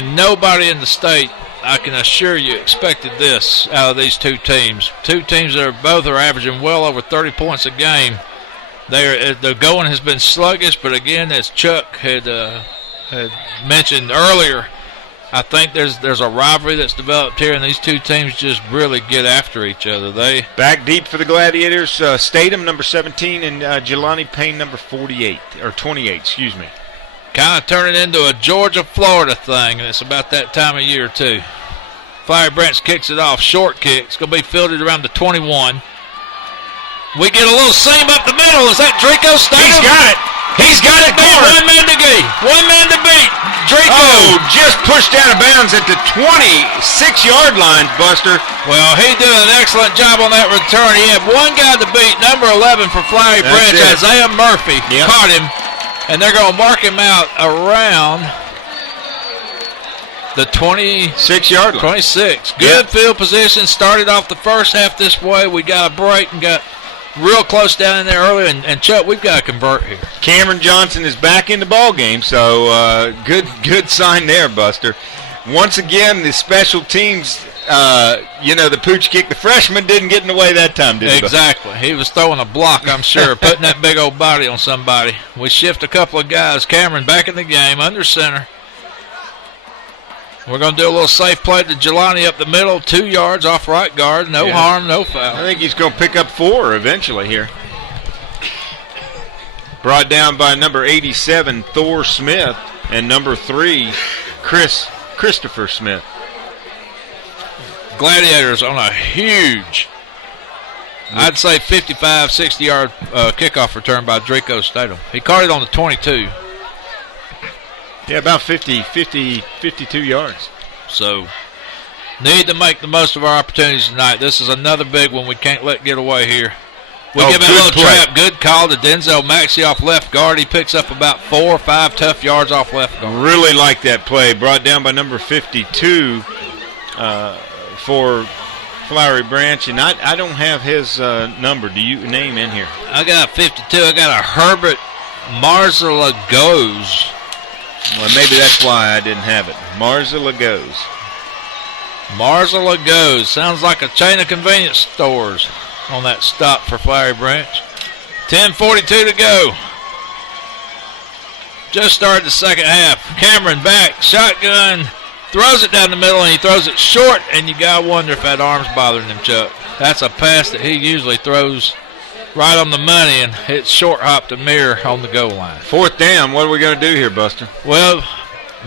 And nobody in the state, I can assure you, expected this out of these two teams. Two teams that both are averaging well over 30 points a game. The going has been sluggish, but again, as Chuck had mentioned earlier, I think there's a rivalry that's developed here, and these two teams just really get after each other. They back deep for the Gladiators. Statham, number 17, and Jelani Payne, number 48 or 28. Excuse me. Kind of turning into a Georgia-Florida thing, and it's about that time of year too. Flowery Branch kicks it off, short kick. It's going to be fielded around the 21. We get a little seam up the middle. Is that Draco Statham? He's got it. He's got it. One man to beat. One man to beat. Draco. Oh, just pushed out of bounds at the 26-yard line, Buster. Well, he did an excellent job on that return. He had one guy to beat, number 11 for Flowery Branch, Isaiah Murphy. Yep. Caught him, and they're going to mark him out around the 26-yard line. 26. Good field position. Started off the first half this way. We got a break and got real close down in there earlier, and Chuck, we've got to convert here. Cameron Johnson is back in the ball game, so good sign there, Buster. Once again, the special teams, the pooch kick, the freshman didn't get in the way that time, did he? Exactly. He was throwing a block, I'm sure, putting that big old body on somebody. We shift a couple of guys. Cameron back in the game, under center. We're going to do a little safe play to Jelani up the middle, 2 yards off right guard. No harm, no foul. I think he's going to pick up 4 eventually here. Brought down by number 87, Thor Smith, and number 3, Christopher Smith. Gladiators on a huge, I'd say 55, 60-yard kickoff return by Draco Statham. He caught it on the 22. Yeah, about 52 yards. So, need to make the most of our opportunities tonight. This is another big one we can't let get away here. We give it a little trap. Good call to Denzel Maxey off left guard. He picks up about 4 or 5 tough yards off left guard. Really like that play. Brought down by number 52 for Flowery Branch. And I don't have his name in here. I got 52. I got a Herbert Marzala Goes. Well, maybe that's why I didn't have it. Marzala Goes. Marzala Goes. Sounds like a chain of convenience stores on that stop for Flowery Branch. 10:42 to go. Just started the second half. Cameron back, shotgun, throws it down the middle, and he throws it short, and you got to wonder if that arm's bothering him, Chuck. That's a pass that he usually throws right on the money, and it's short hop to Mirror on the goal line. 4th down. What are we going to do here, Buster? Well,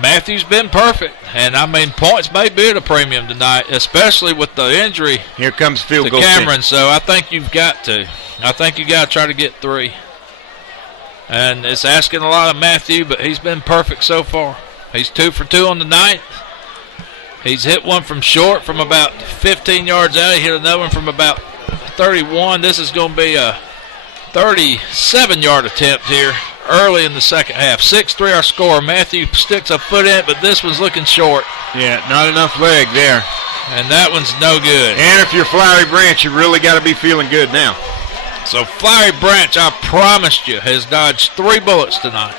Matthew's been perfect, and points may be at a premium tonight, especially with the injury. Here comes field goal to Cameron. So I think you've got to. I think you got to try to get 3. And it's asking a lot of Matthew, but he's been perfect so far. He's 2 for 2 on the night. He's hit one from short from about 15 yards out. He hit another one from about 31. This is going to be a 37-yard attempt here early in the second half. 6-3 our score. Matthew sticks a foot in it, but this one's looking short. Yeah, not enough leg there. And that one's no good. And if you're Flowery Branch, you really got to be feeling good now. So Flowery Branch, I promised you, has dodged 3 bullets tonight.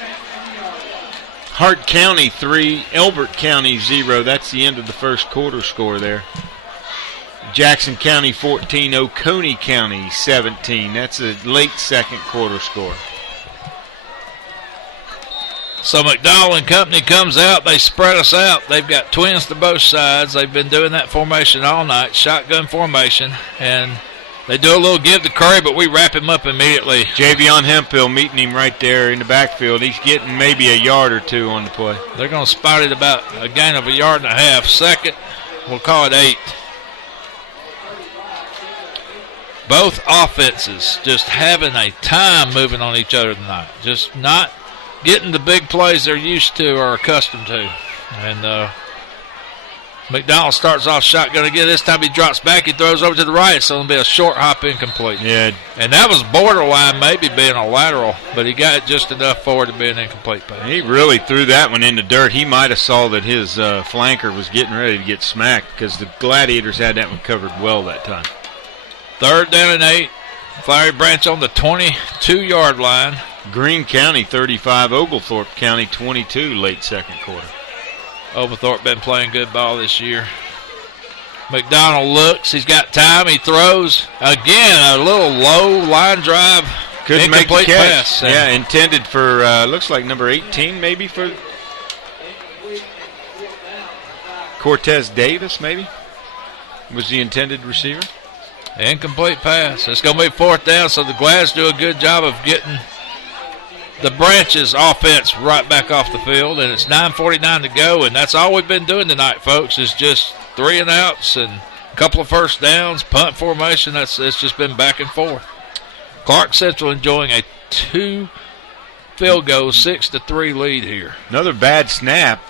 Hart County 3, Elbert County 0. That's the end of the first quarter score there. Jackson County 14, Oconee County 17. That's a late second quarter score. So McDowell and company comes out. They spread us out. They've got twins to both sides. They've been doing that formation all night, shotgun formation. And they do a little give to Curry, but we wrap him up immediately. Javion Hemphill meeting him right there in the backfield. He's getting maybe a yard or 2 on the play. They're going to spot it about a gain of 1.5 yards. Second, we'll call it 8. Both offenses just having a time moving on each other tonight. Just not getting the big plays they're used to or accustomed to. And McDonald starts off shotgun again. This time he drops back. He throws over to the right. So it'll be a short hop incomplete. Yeah. And that was borderline maybe being a lateral, but he got it just enough forward to be an incomplete pass. He really threw that one in the dirt. He might have saw that his flanker was getting ready to get smacked because the Gladiators had that one covered well that time. 3rd down and 8. Flowery Branch on the 22-yard line. Greene County 35, Oglethorpe County 22, late second quarter. Oglethorpe been playing good ball this year. McDonald looks. He's got time. He throws. Again, a little low line drive. Couldn't make the catch. Pass. Yeah, intended for, looks like number 18 maybe for Cortez Davis maybe was the intended receiver. Incomplete pass. It's going to be 4th down, so the Glads do a good job of getting the Branches offense right back off the field, and it's 9:49 to go, and that's all we've been doing tonight, folks, is just 3 and outs and a couple of first downs, punt formation. It's just been back and forth. Clark Central enjoying a 2 field goal, 6-3 lead here. Another bad snap,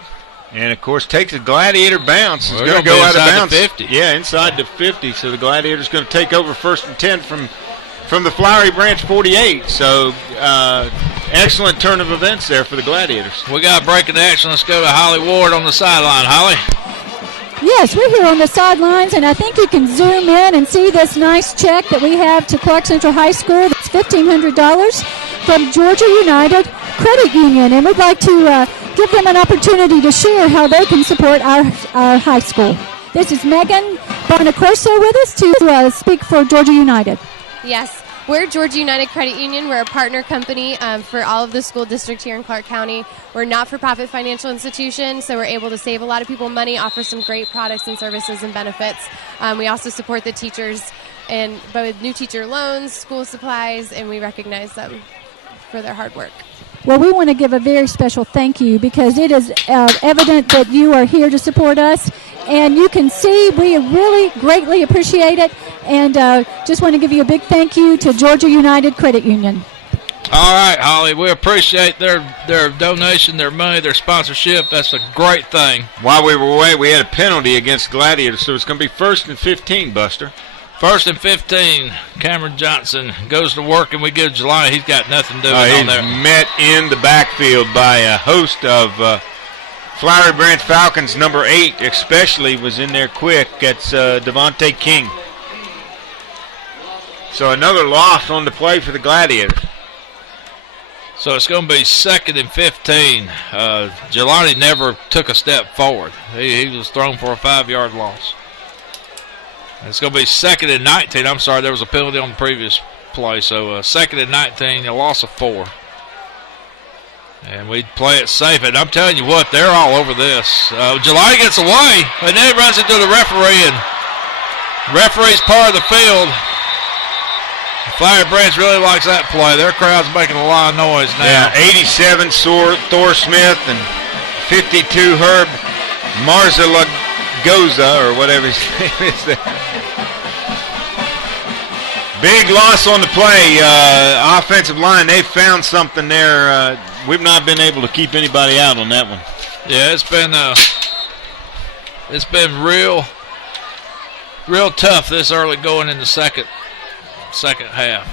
and of course takes a Gladiator bounce. It's going to go out of bounds. The 50. Yeah, inside the 50. So the Gladiator's going to take over 1st and 10 from the Flowery Branch 48. So excellent turn of events there for the Gladiators. We got a break in action. Let's go to Holly Ward on the sideline. Holly. Yes, we're here on the sidelines, and I think you can zoom in and see this nice check that we have to Clark Central High School. That's $1,500 from Georgia United Credit Union, and we'd like to give them an opportunity to share how they can support our high school. This is Megan Bonacorso with us to speak for Georgia United. Yes. We're Georgia United Credit Union. We're a partner company for all of the school districts here in Clark County. We're a not-for-profit financial institution, so we're able to save a lot of people money, offer some great products and services and benefits. We also support the teachers in both new teacher loans, school supplies, and we recognize them for their hard work. Well, we want to give a very special thank you because it is evident that you are here to support us. And you can see we really greatly appreciate it. And just want to give you a big thank you to Georgia United Credit Union. All right, Holly, we appreciate their donation, their money, their sponsorship. That's a great thing. While we were away, we had a penalty against Gladiators, so it's going to be 1st and 15, Buster. 1st and 15. Cameron Johnson goes to work, and we give Jelani. He's got nothing doing on there. He's met in the backfield by a host of Flowery Branch Falcons. Number 8 especially was in there quick. That's Devontae King. So another loss on the play for the Gladiators. So it's going to be 2nd and 15. Jelani never took a step forward. He was thrown for a 5-yard loss. It's going to be 2nd and 19. I'm sorry, there was a penalty on the previous play. So 2nd and 19, a loss of 4. And we play it safe. And I'm telling you what, they're all over this. Jelani gets away, and then he runs into the referee. And referee's part of the field. Flowery Branch really likes that play. Their crowd's making a lot of noise now. Yeah, 87 Thor Smith and 52 Herb Marzalagoza, or whatever his name is there. Big loss on the play. Offensive line, they found something there. We've not been able to keep anybody out on that one. Yeah, it's been real tough this early going in the second half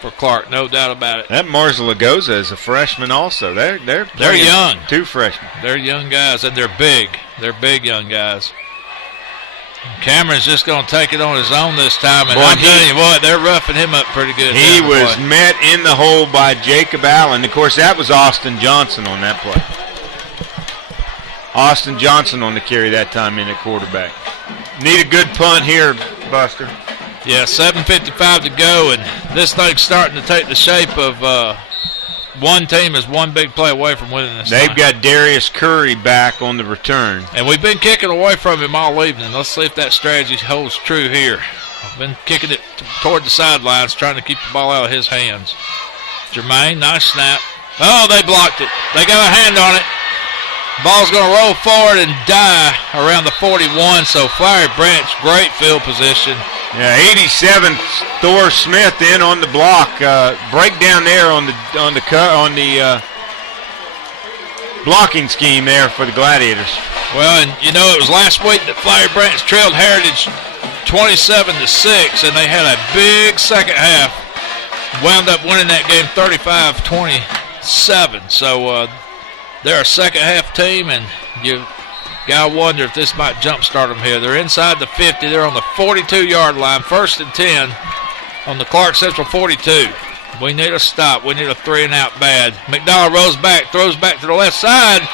for Clark, no doubt about it. That Marzalagoza is a freshman also. They're young. 2 freshmen. They're young guys, and they're big. They're big young guys. Cameron's just going to take it on his own this time, and I'm telling you what, they're roughing him up pretty good. He was met in the hole by Jacob Allen. Of course, that was Austin Johnson on that play. Austin Johnson on the carry that time in at quarterback. Need a good punt here, Buster. Yeah, 7:55 to go, and this thing's starting to take the shape of one team is one big play away from winning this. They've got Darius Curry back on the return. And we've been kicking away from him all evening. Let's see if that strategy holds true here. I've been kicking it toward the sidelines, trying to keep the ball out of his hands. Jermaine, nice snap. Oh, they blocked it. They got a hand on it. Ball's going to roll forward and die around the 41, so Flowery Branch, great field position. Yeah, 87 Thor Smith in on the block. Breakdown there on the blocking scheme there for the Gladiators. Well, and you know, it was last week that Flowery Branch trailed Heritage 27-6, and they had a big second half. Wound up winning that game 35-27. So they're a second half team, and you gotta wonder if this might jumpstart them here. They're inside the 50. They're on the 42-yard line, 1st and 10 on the Clark Central 42. We need a stop. We need a 3-and-out bad. McDonald rolls back, throws back to the left side.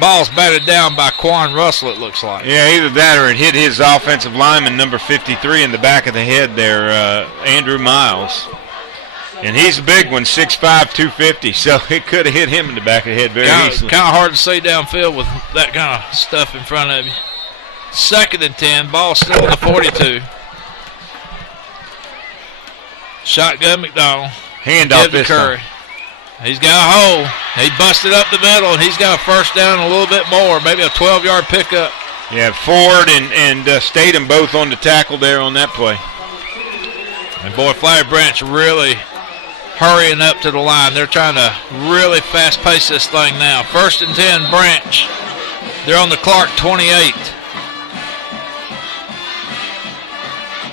Ball's batted down by Quan Russell, it looks like. Yeah, either that or it hit his offensive lineman, number 53, in the back of the head there, Andrew Miles. And he's a big one, 6'5", 250, so it could have hit him in the back of the head very easily. Kind of hard to see downfield with that kind of stuff in front of you. 2nd and 10, ball still in the 42. Shotgun McDonald. Handoff to Curry. He's got a hole. He busted up the middle, and he's got a first down and a little bit more, maybe a 12-yard pickup. Yeah, Ford and Statham both on the tackle there on that play. And boy, Flowery Branch really hurrying up to the line. They're trying to really fast-pace this thing now. 1st and 10, Branch. They're on the Clark 28.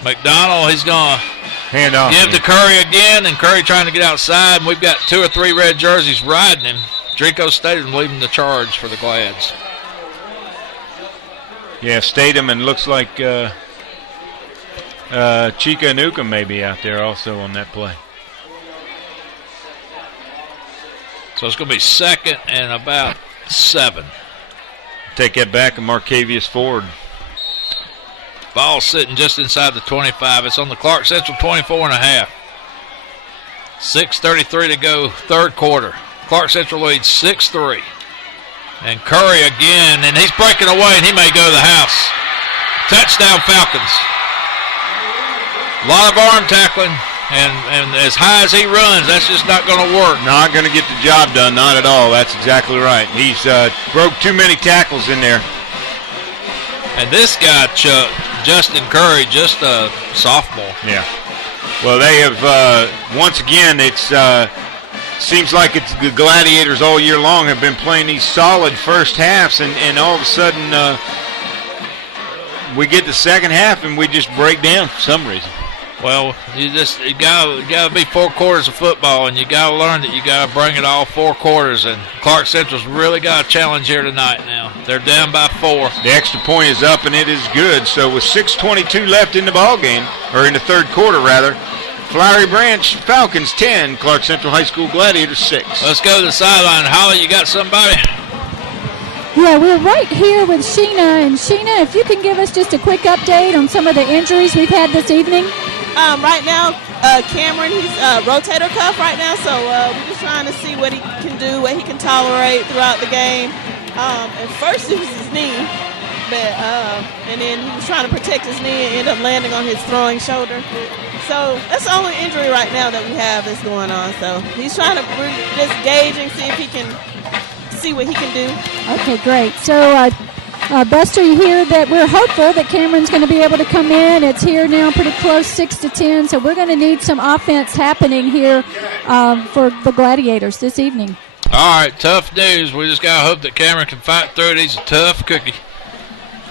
McDonald, he's going to hand off. Give to Curry again, and Curry trying to get outside, and we've got 2 or 3 red jerseys riding him. Drico Statham leading the charge for the Glads. Yeah, Statham, and looks like Chica Newcomb may be out there also on that play. So it's going to be 2nd and about 7. Take that back, and Marcavius Ford. Ball sitting just inside the 25. It's on the Clark Central 24.5. 6:33 to go, 3rd quarter. Clark Central leads 6-3. And Curry again, and he's breaking away, and he may go to the house. Touchdown Falcons. A lot of arm tackling, and as high as he runs, that's just not going to work. Not going to get the job done, not at all. That's exactly right. He's broke too many tackles in there. And this guy, Chuck, Justin Curry, just a sophomore. Yeah. Well, they have, once again, it's seems like it's the Gladiators all year long have been playing these solid first halves, and all of a sudden we get the second half and we just break down for some reason. Well, you gotta be 4 quarters of football, and you gotta learn that you gotta bring it all 4 quarters. And Clark Central's really got a challenge here tonight. Now they're down by 4. The extra point is up, and it is good. So with 6:22 left in the ball game, or in the 3rd quarter rather, Flowery Branch Falcons 10, Clark Central High School Gladiators 6. Let's go to the sideline. Holly, you got somebody? Yeah, we're right here with Sheena. And Sheena, if you can give us just a quick update on some of the injuries we've had this evening. Right now, Cameron, he's rotator cuff right now, so we're just trying to see what he can do, what he can tolerate throughout the game. At first it was his knee, but and then he was trying to protect his knee and ended up landing on his throwing shoulder. So that's the only injury right now that we have that's going on. So he's trying to just gauge and see if he can see what he can do. Okay, great. So, Buster, you hear that we're hopeful that Cameron's going to be able to come in. It's here now pretty close, 6-10. So we're going to need some offense happening here for the Gladiators this evening. All right, tough news. We just got to hope that Cameron can fight through it. He's a tough cookie.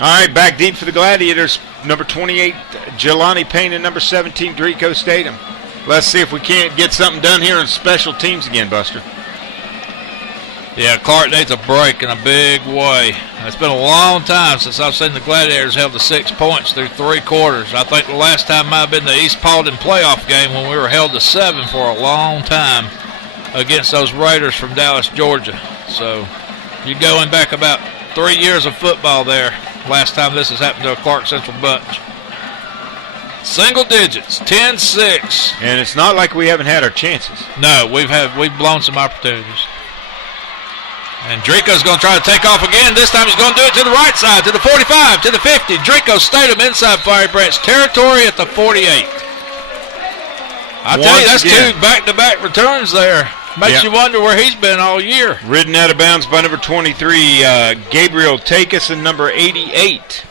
All right, back deep for the Gladiators. Number 28, Jelani Payne, and number 17, Drico Statham. Let's see if we can't get something done here on special teams again, Buster. Yeah, Clark needs a break in a big way. It's been a long time since I've seen the Gladiators held to 6 points through 3 quarters. I think the last time might have been the East Paulding playoff game when we were held to 7 for a long time against those Raiders from Dallas, Georgia. So you're going back about 3 years of football there. Last time this has happened to a Clark Central bunch. Single digits, 10-6. And it's not like we haven't had our chances. No, we've blown some opportunities. And Drico's going to try to take off again. This time he's going to do it to the right side, to the 45, to the 50. Drico Statham inside Flowery Branch territory at the 48. I tell you, that's again, 2 back-to-back returns there. Makes you wonder where he's been all year. Ridden out of bounds by number 23, Gabriel Takis, and number 88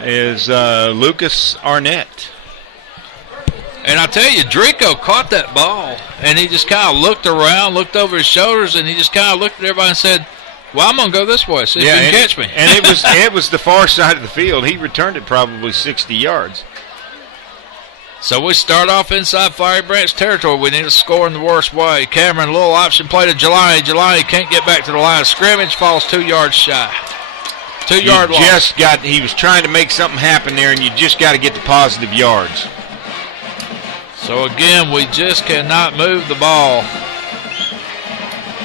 is Lucas Arnett. And I tell you, Drico caught that ball, and he just kind of looked around, looked over his shoulders, and he just kind of looked at everybody and said, well, I'm going to go this way, see if you can catch me. And it was the far side of the field. He returned it probably 60 yards. So we start off inside Flowery Branch territory. We need to score in the worst way. Cameron, a little option play to Jelani. Jelani can't get back to the line of scrimmage, falls 2 yards shy. 2-yard loss. He was trying to make something happen there, and you just got to get the positive yards. So again, we just cannot move the ball.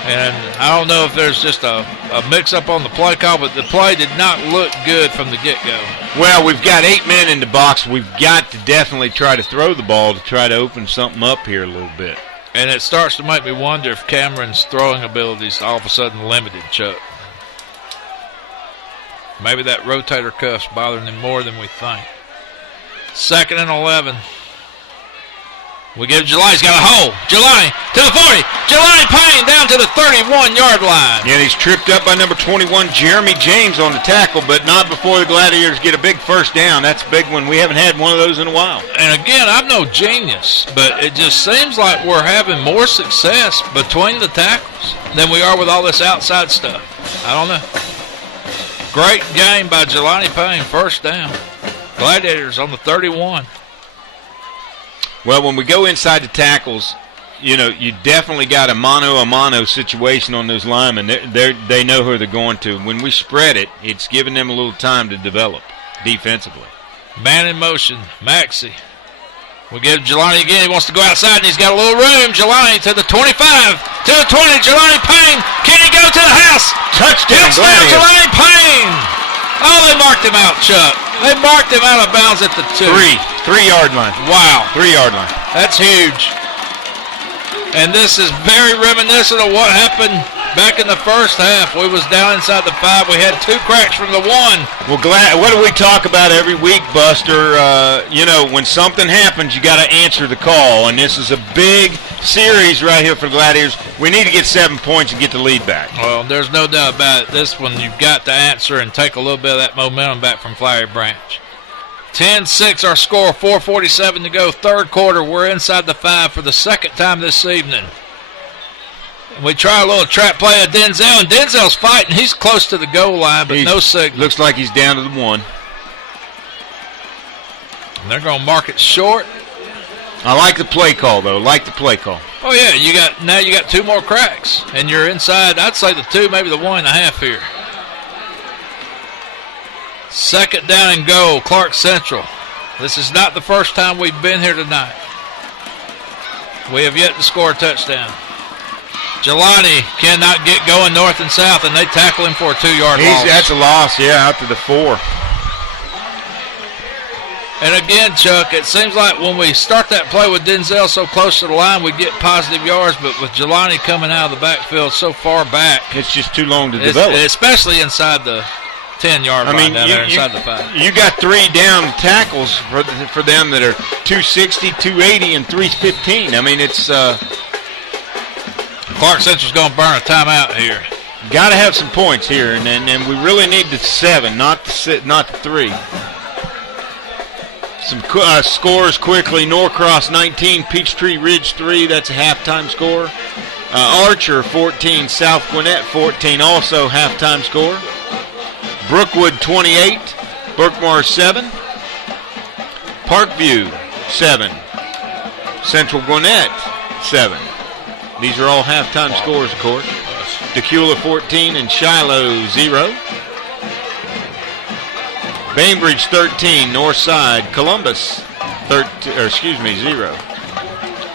And I don't know if there's just a mix-up on the play call, but the play did not look good from the get-go. Well, we've got 8 men in the box. We've got to definitely try to throw the ball to try to open something up here a little bit. And it starts to make me wonder if Cameron's throwing abilities all of a sudden limited, Chuck. Maybe that rotator cuff's bothering him more than we think. 2nd and 11. We give Jelani's got a hole. Jelani to the 40. Jelani Payne down to the 31-yard line. Yeah, he's tripped up by number 21, Jeremy James, on the tackle, but not before the Gladiators get a big first down. That's a big one. We haven't had one of those in a while. And again, I'm no genius, but it just seems like we're having more success between the tackles than we are with all this outside stuff. I don't know. Great game by Jelani Payne, first down. Gladiators on the 31. Well, when we go inside the tackles, you definitely got a mano-a-mano situation on those linemen. They know who they're going to. When we spread it, it's giving them a little time to develop defensively. Man in motion, Maxey. We give Jelani again. He wants to go outside, and he's got a little room. Jelani to the 25, to the 20. Jelani Payne. Can he go to the house? Touchdown, Jelani Payne. Oh, they marked him out, Chuck. They marked him out of bounds at the 2. 3-yard line. Wow. 3-yard line. That's huge. And this is very reminiscent of what happened back in the first half. We was down inside the 5. We had 2 cracks from the 1. Well, what do we talk about every week, Buster? When something happens, you got to answer the call. And this is a big series right here for the Gladiators. We need to get 7 points and get the lead back. Well, there's no doubt about it. This one, you've got to answer and take a little bit of that momentum back from Flowery Branch. 10-6 our score, 4:47 to go. Third quarter, we're inside the 5 for the second time this evening. We try a little trap play at Denzel, and Denzel's fighting. He's close to the goal line, but no signal. Looks like he's down to the 1. And they're going to mark it short. I like the play call, though. Oh, yeah, you got 2 more cracks, and you're inside, I'd say the 2, maybe the 1.5 here. 2nd down and goal, Clark Central. This is not the first time we've been here tonight. We have yet to score a touchdown. Jelani cannot get going north and south, and they tackle him for a 2-yard loss. That's a loss, out to the 4. And again, Chuck, it seems like when we start that play with Denzel so close to the line, we get positive yards, but with Jelani coming out of the backfield so far back, it's just too long to develop. Especially inside the 10-yard line down there inside the 5. You got 3 down tackles for them that are 260, 280, and 315. I mean, it's Clark Central's going to burn a timeout here. Got to have some points here, and we really need the 7, not the 3. Some scores quickly. Norcross 19, Peachtree Ridge 3. That's a halftime score. Archer 14, South Gwinnett 14, also halftime score. Brookwood 28, Berkmar 7, Parkview 7, Central Gwinnett 7. These are all halftime scores, of course. Decula 14 and Shiloh 0. Bainbridge 13, Northside, Columbus 0.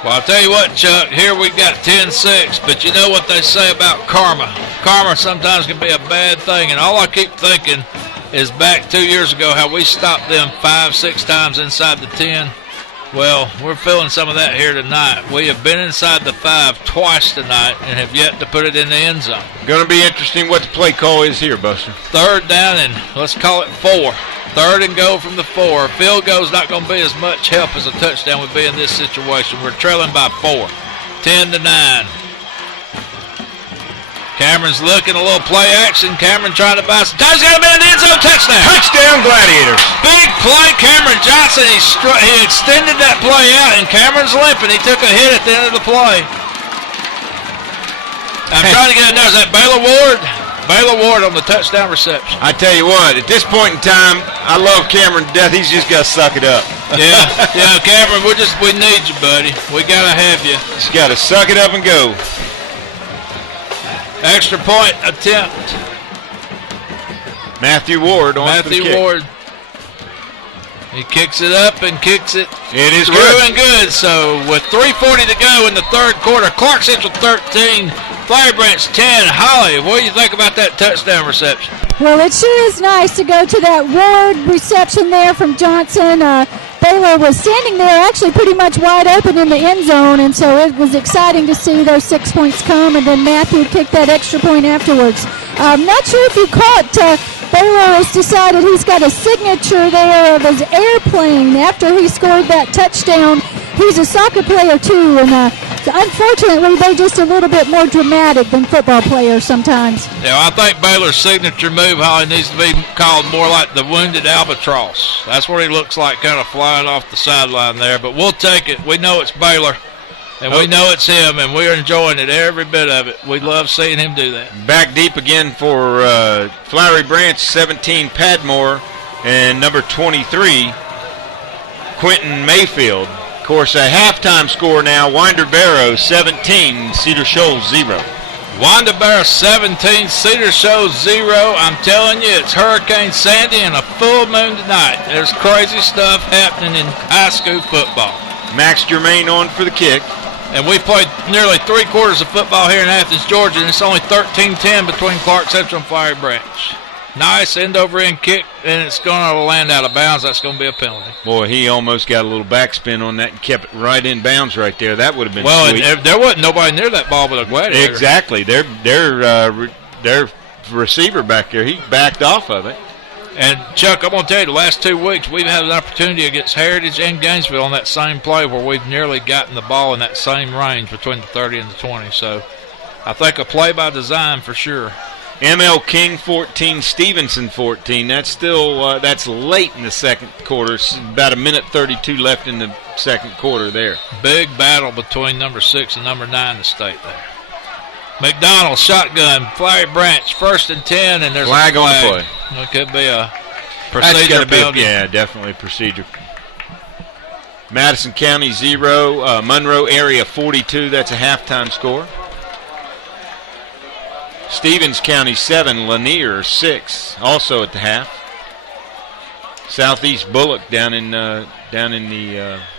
Well, I'll tell you what, Chuck, here we got 10-6, but you know what they say about karma. Karma sometimes can be a bad thing, and all I keep thinking is back 2 years ago how we stopped them 5-6 times inside the 10. Well, we're feeling some of that here tonight. We have been inside the 5 twice tonight and have yet to put it in the end zone. Going to be interesting what the play call is here, Buster. 3rd down and let's call it 4. 3rd and goal from the 4. Field goal's not going to be as much help as a touchdown would be in this situation. We're trailing by 4. 10-9. Cameron's looking, a little play action. Cameron trying to buy some time. He's got him in the end zone. Touchdown. Touchdown, Gladiators. Big play, Cameron Johnson. He extended that play out, and Cameron's limping. He took a hit at the end of the play. I'm trying to get a notice. That Baylor Ward on the touchdown reception. I tell you what, at this point in time, I love Cameron to death. He's just got to suck it up. Yeah, Cameron, we need you, buddy. We got to have you. Just got to suck it up and go. Extra point attempt. Matthew Ward on the kick. Matthew Ward. He kicks it up and kicks it. It is through good. And good. So with 3:40 to go in the third quarter, Clark Central 13, Flowery Branch 10. Holly, what do you think about that touchdown reception? Well, it sure is nice to go to that Ward reception there from Johnson. Baylor was standing there actually pretty much wide open in the end zone, and so it was exciting to see those 6 points come, and then Matthew kicked that extra point afterwards. I'm not sure if you caught, Baylor has decided he's got a signature there of his airplane after he scored that touchdown. He's a soccer player too, and unfortunately they're just a little bit more dramatic than football players sometimes. Yeah, I think Baylor's signature move, Holly, needs to be called more like the wounded albatross. That's what he looks like, kind of flying off the sideline there. But we'll take it. We know it's Baylor, and we know it's him, and we're enjoying it, every bit of it. We love seeing him do that. Back deep again for Flowery Branch, 17, Padmore, and number 23, Quentin Mayfield. Of course, a halftime score now, Winder Barrow 17, Cedar Shoals 0. Wanda Bear 17, Cedar Shoals 0. I'm telling you, it's Hurricane Sandy and a full moon tonight. There's crazy stuff happening in high school football. Max Germain on for the kick. And we played nearly 3/4 of football here in Athens, Georgia, and it's only 13-10 between Clark Central and Flowery Branch. Nice end-over-end kick, and it's going to land out of bounds. That's going to be a penalty. Boy, he almost got a little backspin on that and kept it right in bounds right there. That would have been sweet. Well, there wasn't nobody near that ball but a gladiator. Exactly. Their receiver back there, he backed off of it. And, Chuck, I'm going to tell you, the last 2 weeks, we've had an opportunity against Heritage and Gainesville on that same play where we've nearly gotten the ball in that same range between the 30 and the 20. So I think a play by design for sure. ML King 14, Stevenson 14. That's still that's late in the second quarter. It's about 1:32 left in the second quarter there. Big battle between number 6 and number 9 in the state there. McDonald shotgun, Flowery Branch, 1st and 10, and there's flag a flag. on the play. It could be a That's procedure gotta be penalty. yeah, definitely procedure. Madison County 0, Monroe area 42. That's a halftime score. Stevens County 7, Lanier 6, also at the half. Southeast Bullock down in the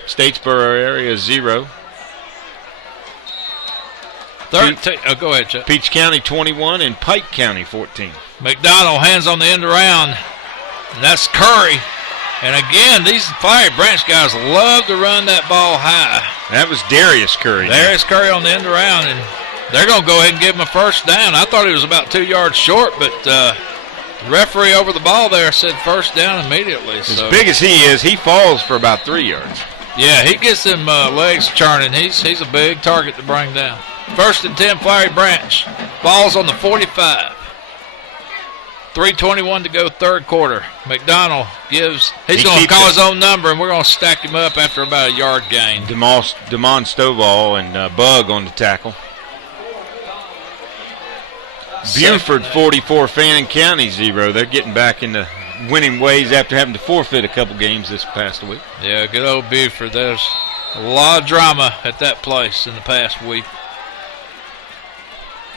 Statesboro area 0. 13. Oh, go ahead, Chuck. Peach County 21 and Pike County 14. McDonald hands on the end around, and that's Curry. And again, these Flowery Branch guys love to run that ball high. That was Darius Curry. Darius Curry on the end around, and they're going to go ahead and give him a first down. I thought he was about 2 yards short, but the referee over the ball there said first down immediately. So. As big as he is, he falls for about 3 yards. Yeah, he gets them legs churning. He's a big target to bring down. 1st and 10, Flowery Branch. Ball's on the 45. 3:21 to go, third quarter. McDonald he's going to call his own number, and we're going to stack him up after about a yard gain. Damon Stovall and Bug on the tackle. Buford 44, Fannin County 0. They're getting back into winning ways after having to forfeit a couple games this past week. Yeah, good old Buford. There's a lot of drama at that place in the past week.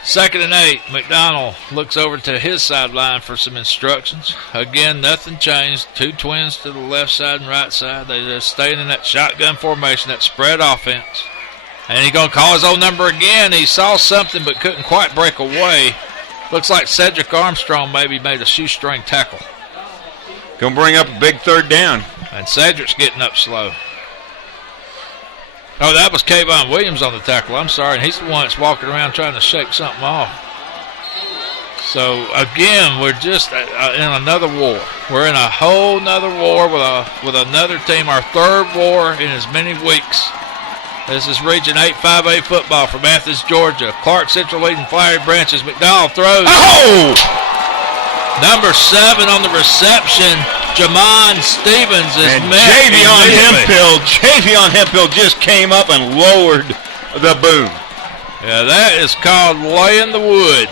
2nd and 8, McDonald looks over to his sideline for some instructions. Again, nothing changed. 2 twins to the left side and right side. They just staying in that shotgun formation, that spread offense. And he's going to call his own number again. He saw something but couldn't quite break away. Looks like Cedric Armstrong maybe made a shoestring tackle. Going to bring up a big third down. And Cedric's getting up slow. Oh, that was Kayvon Williams on the tackle. I'm sorry. And he's the one that's walking around trying to shake something off. So, again, we're just in another war. We're in a whole nother war with another team, our third war in as many weeks. This is Region 8 5A football from Athens, Georgia. Clark Central leading Flowery Branches. McDonald throws. Oh! Number 7 on the reception. Jamon Stevens is and met. Javion Hemphill just came up and lowered the boom. Yeah, that is called laying the wood.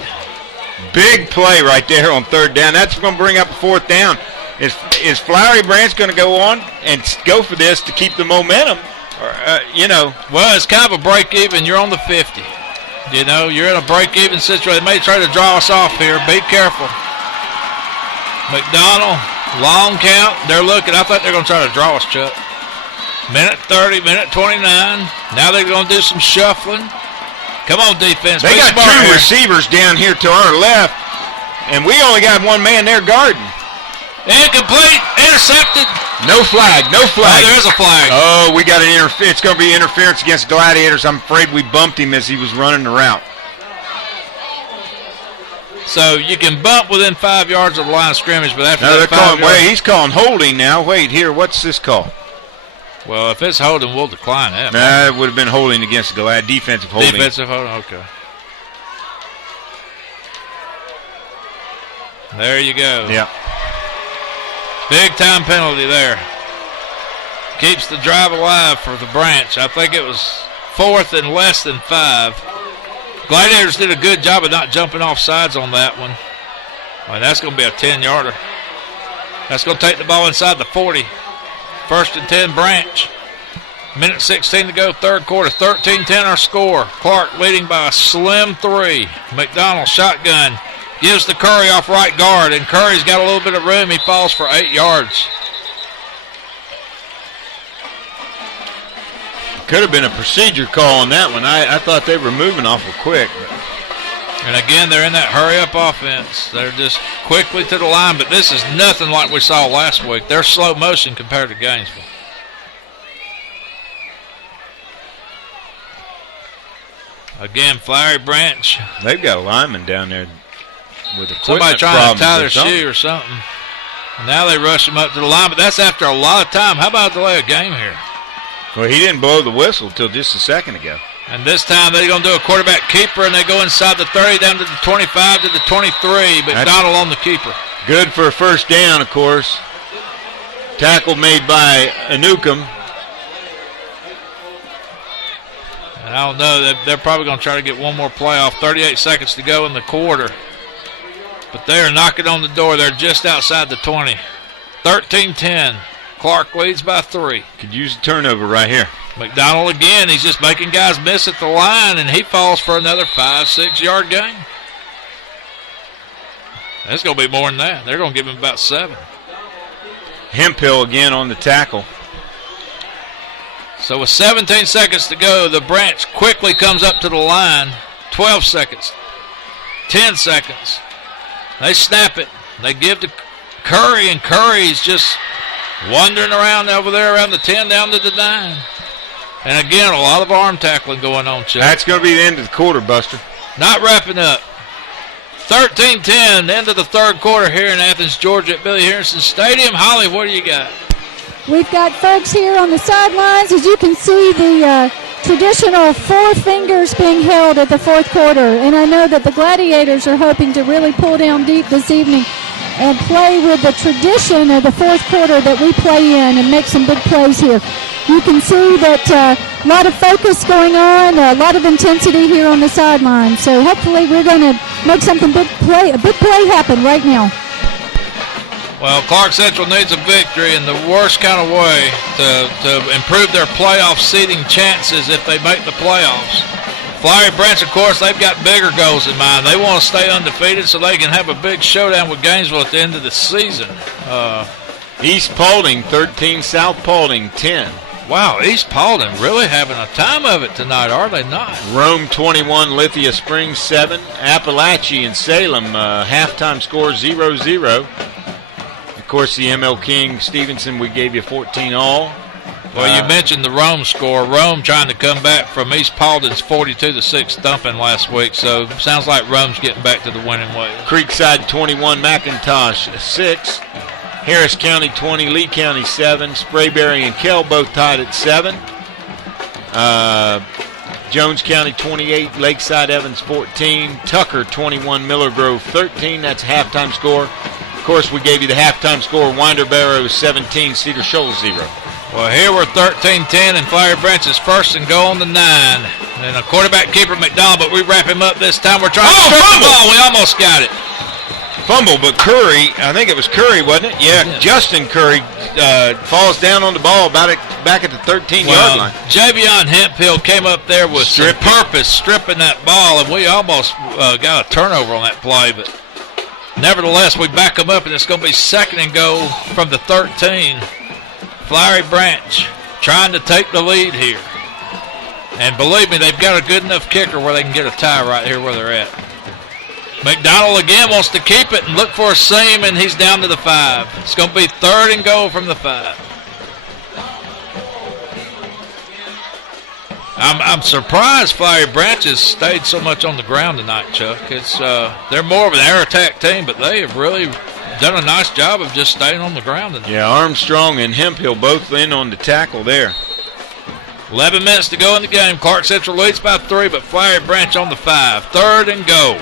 Big play right there on third down. That's going to bring up a fourth down. Is Flowery Branch going to go on and go for this to keep the momentum? Or, Well, it's kind of a break-even. You're on the 50. You're in a break-even situation. They may try to draw us off here. Be careful. McDonald, long count. They're looking. I thought they were going to try to draw us, Chuck. Minute 30, minute 29. Now they're going to do some shuffling. Come on, defense. They Be got smart two here. receivers down here to our left, and we only got one man there guarding. Incomplete. Intercepted. No flag. No flag. Oh, there is a flag. Oh, we got an it's going to be interference against Gladiators. I'm afraid we bumped him as he was running the route. So you can bump within 5 yards of the line of scrimmage, but after No, they're that 5 calling. yards, Wait, he's calling holding now. Wait, here, what's this call? well, if it's holding, we'll decline that. Nah, it would have been holding against Glad. Defensive holding. Defensive holding, okay. There you go. Yeah. Big time penalty there. Keeps the drive alive for the Branch. I think it was 4th and less than 5. Gladiators did a good job of not jumping off sides on that one. And that's going to be a 10-yarder. That's going to take the ball inside the 40. 1st and 10 Branch. Minute 16 to go, third quarter. 13-10 our score. Clark leading by a slim 3. McDonald shotgun. Gives to Curry off right guard, and Curry's got a little bit of room. He falls for 8 yards. Could have been a procedure call on that one. I thought they were moving awful quick. And again, they're in that hurry-up offense. They're just quickly to the line, but this is nothing like we saw last week. They're slow motion compared to Gainesville. Again, Flowery Branch. They've got a lineman down there with equipment Somebody trying problems to tie or their something. shoe or something. And now they rush him up to the line, but that's after a lot of time. How about delay a game here? Well, he didn't blow the whistle till just a second ago. And this time they're going to do a quarterback keeper, and they go inside the 30 down to the 25 to the 23. McDonald on the keeper. Good for a first down, of course. Tackle made by Anukum. And I don't know. They're probably going to try to get one more play off. 38 seconds to go in the quarter. But they are knocking on the door. They're just outside the 20. 13-10. Clark leads by 3. Could use a turnover right here. McDonald again. He's just making guys miss at the line, and he falls for another 5-6 yard gain. That's going to be more than that. They're going to give him about 7. Hemphill again on the tackle. So with 17 seconds to go, the Branch quickly comes up to the line. 12 seconds. 10 seconds. They snap it. They give to Curry, and Curry's just wandering around over there around the 10 down to the 9. And again, a lot of arm tackling going on, Chip. That's going to be the end of the quarter, Buster. Not wrapping up. 13-10, end of the third quarter here in Athens, Georgia at Billy Harrison Stadium. Holly, what do you got? We've got folks here on the sidelines. As you can see, the traditional 4 fingers being held at the fourth quarter. And I know that the Gladiators are hoping to really pull down deep this evening and play with the tradition of the fourth quarter that we play in and make some big plays here. You can see that a lot of focus going on, a lot of intensity here on the sideline. So hopefully we're going to make something a big play happen right now. Well, Clark Central needs a victory in the worst kind of way to improve their playoff seeding chances if they make the playoffs. Flowery Branch, of course, they've got bigger goals in mind. They want to stay undefeated so they can have a big showdown with Gainesville at the end of the season. East Paulding 13, South Paulding 10. Wow, East Paulding really having a time of it tonight, are they not? Rome 21, Lithia Springs 7. Appalachia and Salem halftime score 0-0. Of course, the ML King Stevenson, we gave you 14 all. Well, you mentioned the Rome score. Rome trying to come back from East Paulding's 42-6 thumping last week, so sounds like Rome's getting back to the winning way. Creekside 21, McIntosh 6. Harris County 20, Lee County 7. Sprayberry and Kell both tied at 7. Jones County 28, Lakeside Evans 14. Tucker 21, Miller Grove 13. That's halftime score. Of course, we gave you the halftime score. Winder Barrow 17, Cedar Shoals 0. Well, here we're 13-10, and Flowery Branch is first and goal on the 9. And a quarterback keeper, McDonald, but we wrap him up this time. We're trying to strip the ball. We almost got it. Fumble, but Curry, I think it was Curry, wasn't it? Yeah. Justin Curry falls down on the ball back at the 13-yard line. Javion Hemphill came up there with some purpose, stripping that ball, and we almost got a turnover on that play. But nevertheless, we back them up, and it's going to be second and goal from the 13. Flowery Branch trying to take the lead here. And believe me, they've got a good enough kicker where they can get a tie right here where they're at. McDonald again wants to keep it and look for a seam, and he's down to the 5. It's going to be 3rd and goal from the 5. I'm surprised Flowery Branch has stayed so much on the ground tonight, Chuck. It's they're more of an air attack team, but they have really done a nice job of just staying on the ground tonight. Yeah, Armstrong and Hemphill both in on the tackle there. 11 minutes to go in the game. Clark Central leads by 3, but Flowery Branch on the 5. 3rd and goal.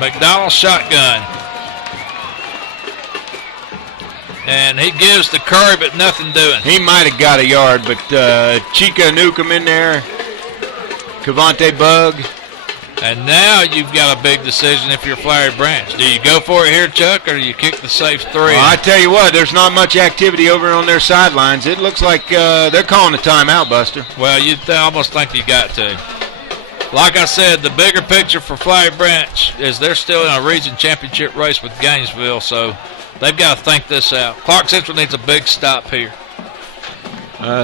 McDonald shotgun. And he gives to Curry, but nothing doing. He might have got a yard, but Chico Newcomb in there. Cavante Bug. And now you've got a big decision if you're Flowery Branch. Do you go for it here, Chuck, or do you kick the safe 3? Well, I tell you what, there's not much activity over on their sidelines. It looks like they're calling a timeout, Buster. Well, you almost think you got to. Like I said, the bigger picture for Flowery Branch is they're still in a region championship race with Gainesville, so they've got to think this out. Clark Central needs a big stop here.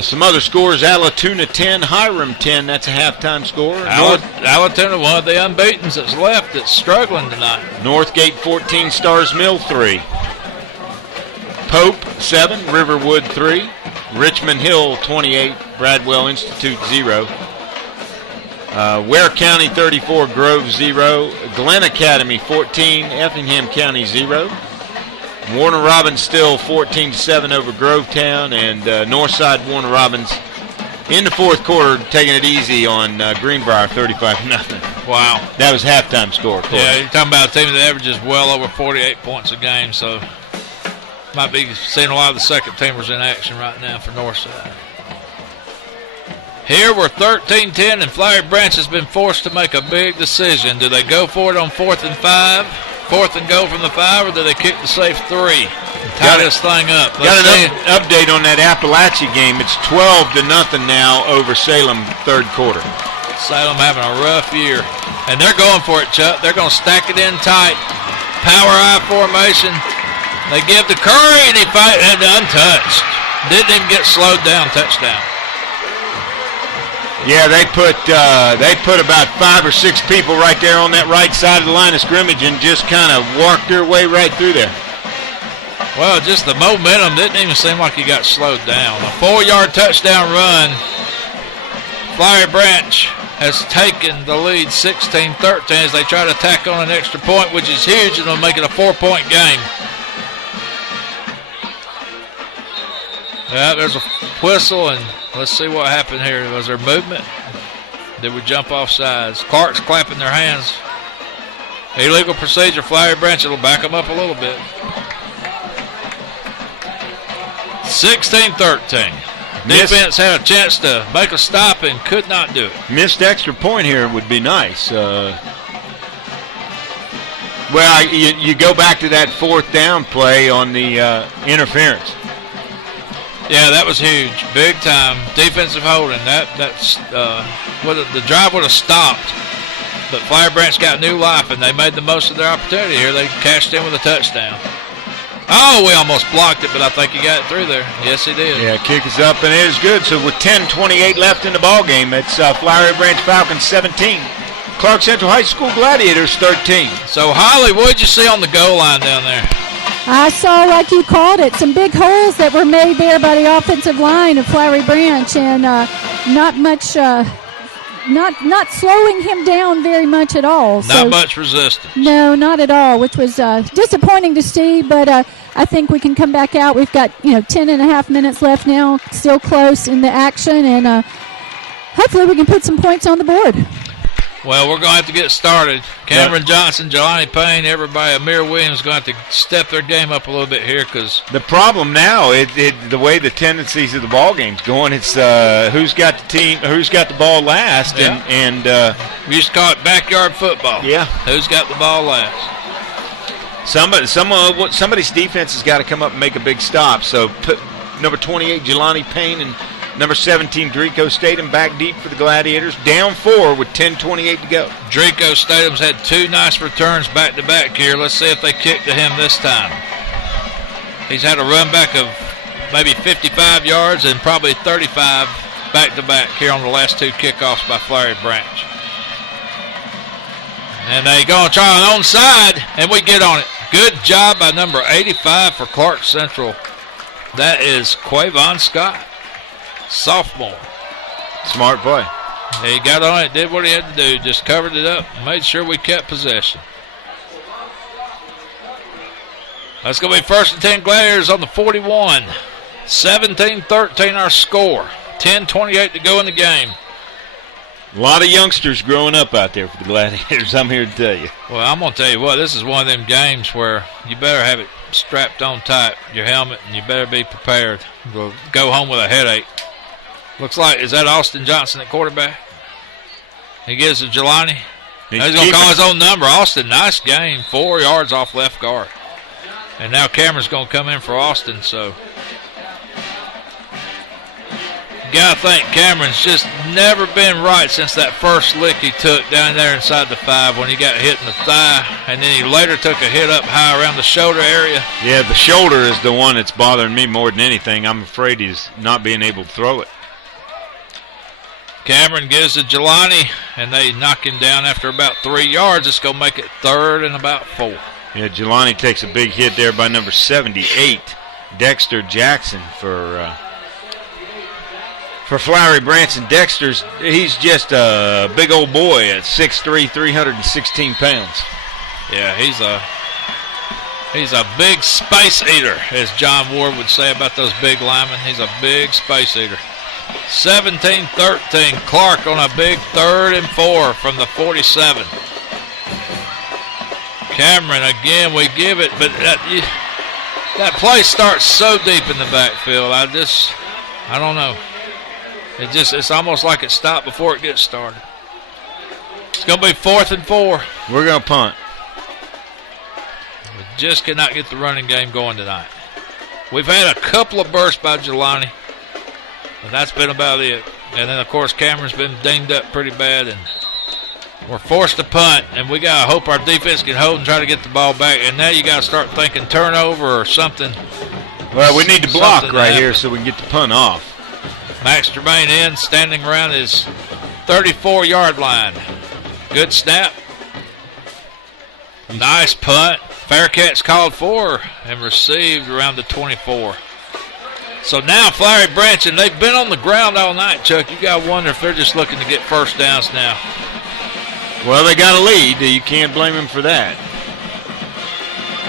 Some other scores: Allatoona 10, Hiram 10. That's a halftime score. Allatoona, one of the unbeatens that's left, that's struggling tonight. Northgate 14, Stars Mill 3. Pope 7, Riverwood 3. Richmond Hill 28, Bradwell Institute 0. Ware County 34, Grove 0. Glen Academy 14, Effingham County 0. Warner Robins still 14-7 over Grovetown, and Northside Warner Robins in the 4th quarter taking it easy on Greenbrier 35-0. Wow. That was halftime score. Yeah, you're talking about a team that averages well over 48 points a game, so might be seeing a lot of the second teamers in action right now for Northside. Here we're 13-10, and Flowery Branch has been forced to make a big decision. Do they go for it on 4th and 5? 4th and goal from the 5, or do they kick the safe 3? Tie this thing up. Got an update on that Appalachia game. It's 12-0 now over Salem 3rd quarter. Salem having a rough year. And they're going for it, Chuck. They're going to stack it in tight. Power I formation. They give to Curry, and he fight and untouched. Didn't even get slowed down. Touchdown. Yeah, they put about 5 or 6 people right there on that right side of the line of scrimmage and just kind of walked their way right through there. Well, just the momentum didn't even seem like he got slowed down. A 4-yard touchdown run. Flowery Branch has taken the lead 16-13 as they try to tack on an extra point, which is huge, and they'll make it a 4-point game. Yeah, there's a whistle, and let's see what happened here. Was there movement? Did we jump off sides? Clark's clapping their hands. Illegal procedure, Flowery Branch. It'll back them up a little bit. 16-13. Defense had a chance to make a stop and could not do it. Missed extra point here would be nice. Well, you go back to that 4th down play on the interference. Yeah, that was huge, big time defensive holding. That's the drive would have stopped, but Flowery Branch got new life, and they made the most of their opportunity here. They cashed in with a touchdown. Oh, we almost blocked it, but I think he got it through there. Yes, he did. Yeah, kick is up, and it is good. So with 10:28 left in the ball game, it's Flowery Branch Falcons 17, Clark Central High School Gladiators 13. So Holly, what did you see on the goal line down there? I saw, like you called it, some big holes that were made there by the offensive line of Flowery Branch, and not much, not slowing him down very much at all. Not much resistance. No, not at all, which was disappointing to see, but I think we can come back out. We've got 10 and a half minutes left now, still close in the action, and hopefully we can put some points on the board. Well, we're going to have to get started. Cameron Johnson, Jelani Payne, everybody, Amir Williams going to have to step their game up a little bit here, because the problem now, the way the tendencies of the ball game's going, it's who's got the ball last, yeah. and we used to call it backyard football. Yeah, who's got the ball last? Somebody's defense has got to come up and make a big stop. So put number 28 Jelani Payne and number 17, Drico Statham, back deep for the Gladiators. Down 4 with 10:28 to go. Drico Statham's had 2 nice returns back-to-back here. Let's see if they kick to him this time. He's had a run back of maybe 55 yards and probably 35 back-to-back here on the last two kickoffs by Flowery Branch. And they going to try an onside, and we get on it. Good job by number 85 for Clark Central. That is Quavon Scott, sophomore. Smart play. He got on it, did what he had to do, just covered it up, made sure we kept possession. That's going to be 1st and 10 Gladiators on the 41. 17-13 our score. 10:28 to go in the game. A lot of youngsters growing up out there for the Gladiators, I'm here to tell you. Well, I'm going to tell you what, this is one of them games where you better have it strapped on tight, your helmet, and you better be prepared. We'll go home with a headache. Looks like, is that Austin Johnson at quarterback? He gives it to Jelani. He's going to call his own number. Austin, nice game, 4 yards off left guard. And now Cameron's going to come in for Austin, so you got to think Cameron's just never been right since that first lick he took down there inside the 5 when he got hit in the thigh, and then he later took a hit up high around the shoulder area. Yeah, the shoulder is the one that's bothering me more than anything. I'm afraid he's not being able to throw it. Cameron gives it to Jelani, and they knock him down after about 3 yards. It's going to make it 3rd and about 4. Yeah, Jelani takes a big hit there by number 78, Dexter Jackson for Flowery Branch. And Dexter's, he's just a big old boy at 6'3", 316 pounds. Yeah, he's a big space eater, as John Ward would say about those big linemen. He's a big space eater. 17-13, Clark on a big 3rd and 4 from the 47. Cameron again, we give it, but that play starts so deep in the backfield. I don't know. It's almost like it stopped before it gets started. It's going to be 4th and 4. We're going to punt. We just cannot get the running game going tonight. We've had a couple of bursts by Jelani, but that's been about it. And then, of course, Cameron's been dinged up pretty bad, and we're forced to punt, and we got to hope our defense can hold and try to get the ball back. And now you got to start thinking turnover or something. Well, we need to block right here so we can get the punt off. Max Germain in, standing around his 34-yard line. Good snap. Nice punt. Fair catch called for and received around the 24. So now Flowery Branch, and they've been on the ground all night, Chuck. You got to wonder if they're just looking to get first downs now. Well, they got a lead. You can't blame them for that.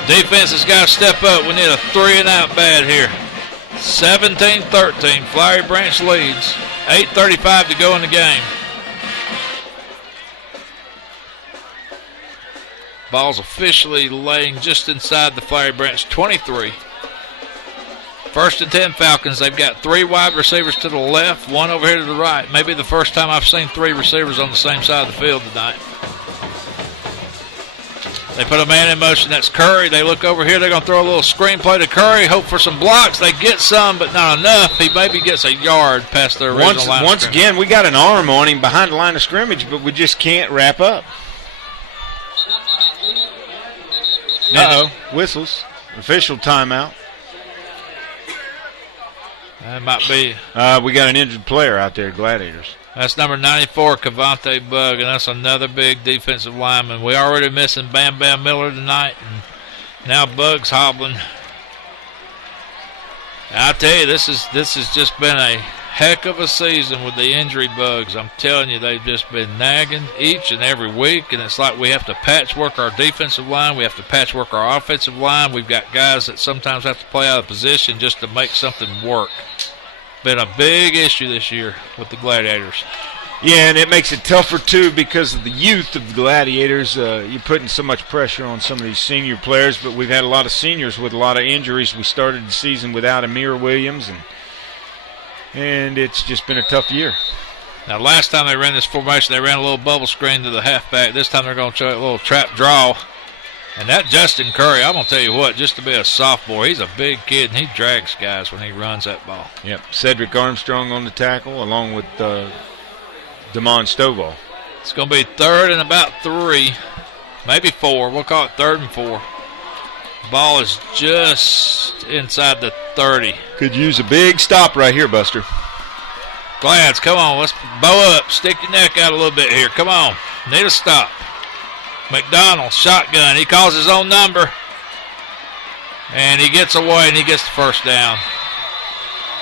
Defense has got to step up. We need a 3-and-out bad here. 17-13. Flowery Branch leads. 8:35 to go in the game. Ball's officially laying just inside the Flowery Branch 23. 1st and 10 Falcons. They've got 3 wide receivers to the left, 1 over here to the right. Maybe the first time I've seen 3 receivers on the same side of the field tonight. They put a man in motion. That's Curry. They look over here. They're going to throw a little screen play to Curry. Hope for some blocks. They get some, but not enough. He maybe gets a yard past their original line. Once again, we got an arm on him behind the line of scrimmage, but we just can't wrap up. Uh-oh. Whistles. Official timeout. That might be. We got an injured player out there, Gladiators. That's number 94, Cavante Bug, and that's another big defensive lineman. We already missing Bam Bam Miller tonight, and now Bug's hobbling. I tell you, this has just been a heck of a season with the injury bugs. I'm telling you, they've just been nagging each and every week, and it's like we have to patchwork our defensive line. We have to patchwork our offensive line. We've got guys that sometimes have to play out of position just to make something work. Been a big issue this year with the Gladiators. Yeah, and it makes it tougher, too, because of the youth of the Gladiators. You're putting so much pressure on some of these senior players, but we've had a lot of seniors with a lot of injuries. We started the season without Amir Williams, and it's just been a tough year. Now, last time they ran this formation, they ran a little bubble screen to the halfback. This time they're going to try a little trap draw. And that Justin Curry, I'm going to tell you what, just to be a sophomore, he's a big kid, and he drags guys when he runs that ball. Yep, Cedric Armstrong on the tackle, along with Damon Stovall. It's going to be 3rd and about 3, maybe 4. We'll call it 3rd and 4. Ball is just inside the 30. Could use a big stop right here, Buster. Glads, come on, let's bow up. Stick your neck out a little bit here. Come on. Need a stop. McDonald, shotgun. He calls his own number. And he gets away, and he gets the first down.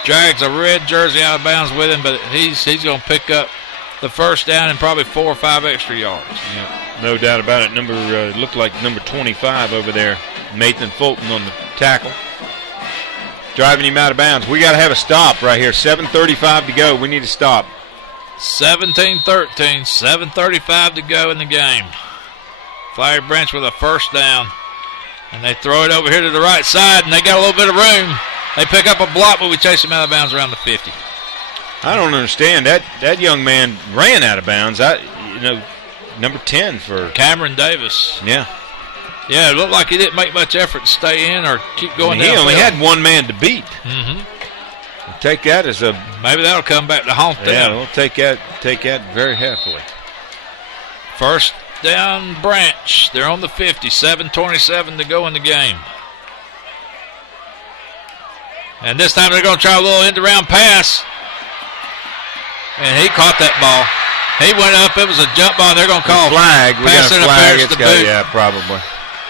Drags a red jersey out of bounds with him, but he's going to pick up the first down and probably 4 or 5 extra yards. Yeah, no doubt about it. Looked like number 25 over there, Nathan Fulton on the tackle. Driving him out of bounds. We got to have a stop right here. 7:35 to go. We need to stop. 17-13, 7:35 to go in the game. Flowery Branch with a first down. And they throw it over here to the right side, and they got a little bit of room. They pick up a block, but we chase him out of bounds around the 50. I don't understand. That young man ran out of bounds. Number 10 for Cameron Davis. Yeah. Yeah, it looked like he didn't make much effort to stay in or keep going down. He only had one man to beat. Mm-hmm. We'll take that as a... Maybe that'll come back to haunt them. Yeah, we'll take that very happily. First down, Branch. They're on the 50. 7:27 to go in the game. And this time they're going to try a little end-around pass. And he caught that ball. He went up. It was a jump ball. They're going to call flag. We got a flag. It's got, yeah, probably.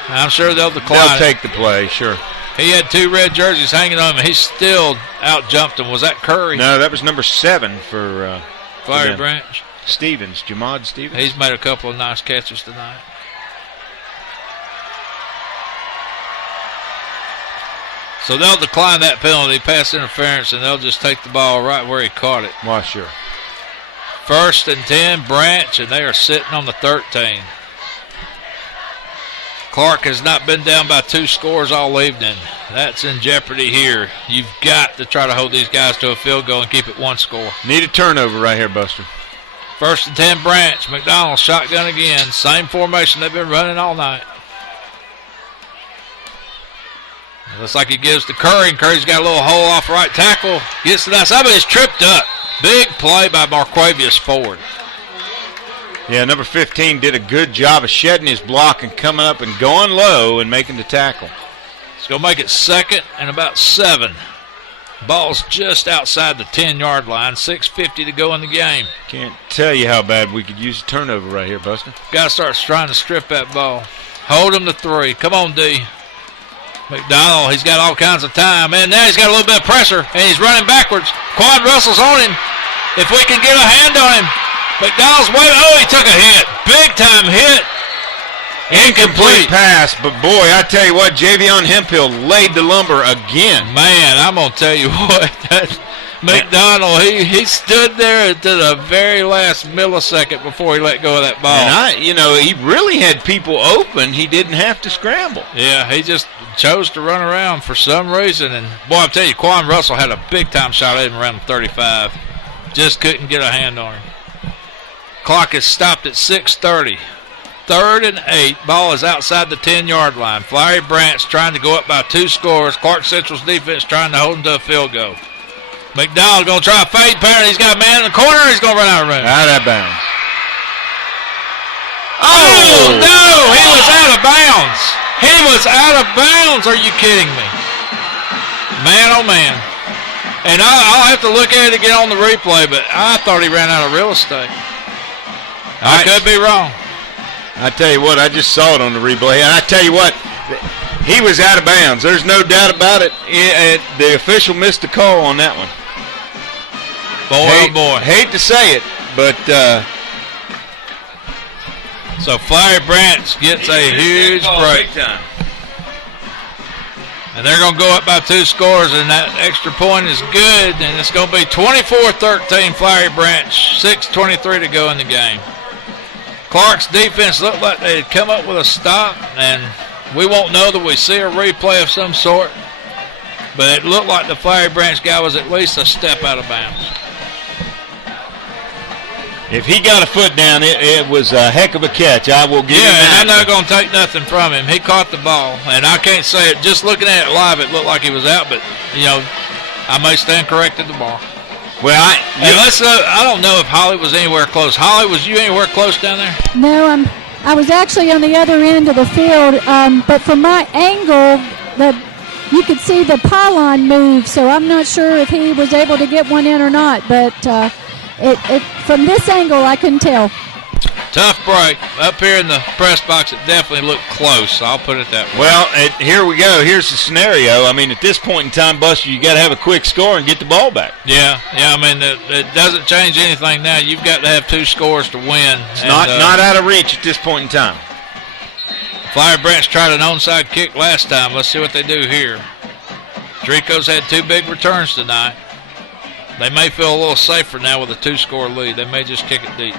I'm sure they'll decline. They'll take the play, sure. He had 2 red jerseys hanging on him, and he still out-jumped him. Was that Curry? No, that was number 7 for Flowery Branch. Stevens, Jamad Stevens. He's made a couple of nice catches tonight. So they'll decline that penalty, pass interference, and they'll just take the ball right where he caught it. Why, sure. 1st and 10, Branch, and they are sitting on the 13. Clark has not been down by 2 scores all evening. That's in jeopardy here. You've got to try to hold these guys to a field goal and keep it 1 score. Need a turnover right here, Buster. 1st and 10, Branch. McDonald shotgun again. Same formation they've been running all night. It looks like he gives to Curry, and Curry's got a little hole off right tackle. Gets to that side, but he's tripped up. Big play by Marquavius Ford. Yeah, number 15 did a good job of shedding his block and coming up and going low and making the tackle. It's going to make it 2nd and about 7. Ball's just outside the 10-yard line. 6:50 to go in the game. Can't tell you how bad we could use a turnover right here, Buster. Got to start trying to strip that ball. Hold him to 3. Come on, D. McDonald, he's got all kinds of time. And now he's got a little bit of pressure, and he's running backwards. Quad Russell's on him. If we can get a hand on him. McDonald's waiting. Oh, he took a hit. Big-time hit. Incomplete pass, but boy, I tell you what, Javion Hemphill laid the lumber again. Man, I'm going to tell you what. McDonald, he stood there at the very last millisecond before he let go of that ball. And he really had people open. He didn't have to scramble. Yeah, he just chose to run around for some reason. And, boy, I'm telling you, Quan Russell had a big-time shot at him around the 35. Just couldn't get a hand on him. Clock is stopped at 6:30. 3rd and 8. Ball is outside the 10-yard line. Flowery Branch trying to go up by 2 scores. Clark Central's defense trying to hold him to a field goal. McDonald going to try a fade pattern. He's got a man in the corner. He's going to run out of room. Out of bounds. Oh, no. He was out of bounds. He was out of bounds. Are you kidding me? Man, oh, man. And I'll have to look at it again on the replay, but I thought he ran out of real estate. I could be wrong. I tell you what, I just saw it on the replay, and I tell you what, he was out of bounds. There's no doubt about it. The official missed the call on that one. Boy, oh boy. Hate to say it, but... So Flowery Branch gets a huge break. Big time. And they're going to go up by 2 scores, and that extra point is good, and it's going to be 24-13 Flowery Branch, 6:23 to go in the game. Clark's defense looked like they had come up with a stop, and we won't know that we see a replay of some sort, but it looked like the Flowery Branch guy was at least a step out of bounds. If he got a foot down, it was a heck of a catch. I will give him that. Yeah, and I'm not going to take nothing from him. He caught the ball, and I can't say it. Just looking at it live, it looked like he was out, but, I may stand corrected tomorrow. Well, I don't know if Holly was anywhere close. Holly, was you anywhere close down there? No, I was actually on the other end of the field, but from my angle, you could see the pylon move, so I'm not sure if he was able to get one in or not, but from this angle I couldn't tell. Tough break. Up here in the press box, it definitely looked close. I'll put it that way. Well, here we go. Here's the scenario. I mean, at this point in time, Buster, you got to have a quick score and get the ball back. Yeah. I mean, it doesn't change anything now. You've got to have 2 scores to win. It's not out of reach at this point in time. Flowery Branch tried an onside kick last time. Let's see what they do here. Drico's had 2 big returns tonight. They may feel a little safer now with a 2-score lead. They may just kick it deep.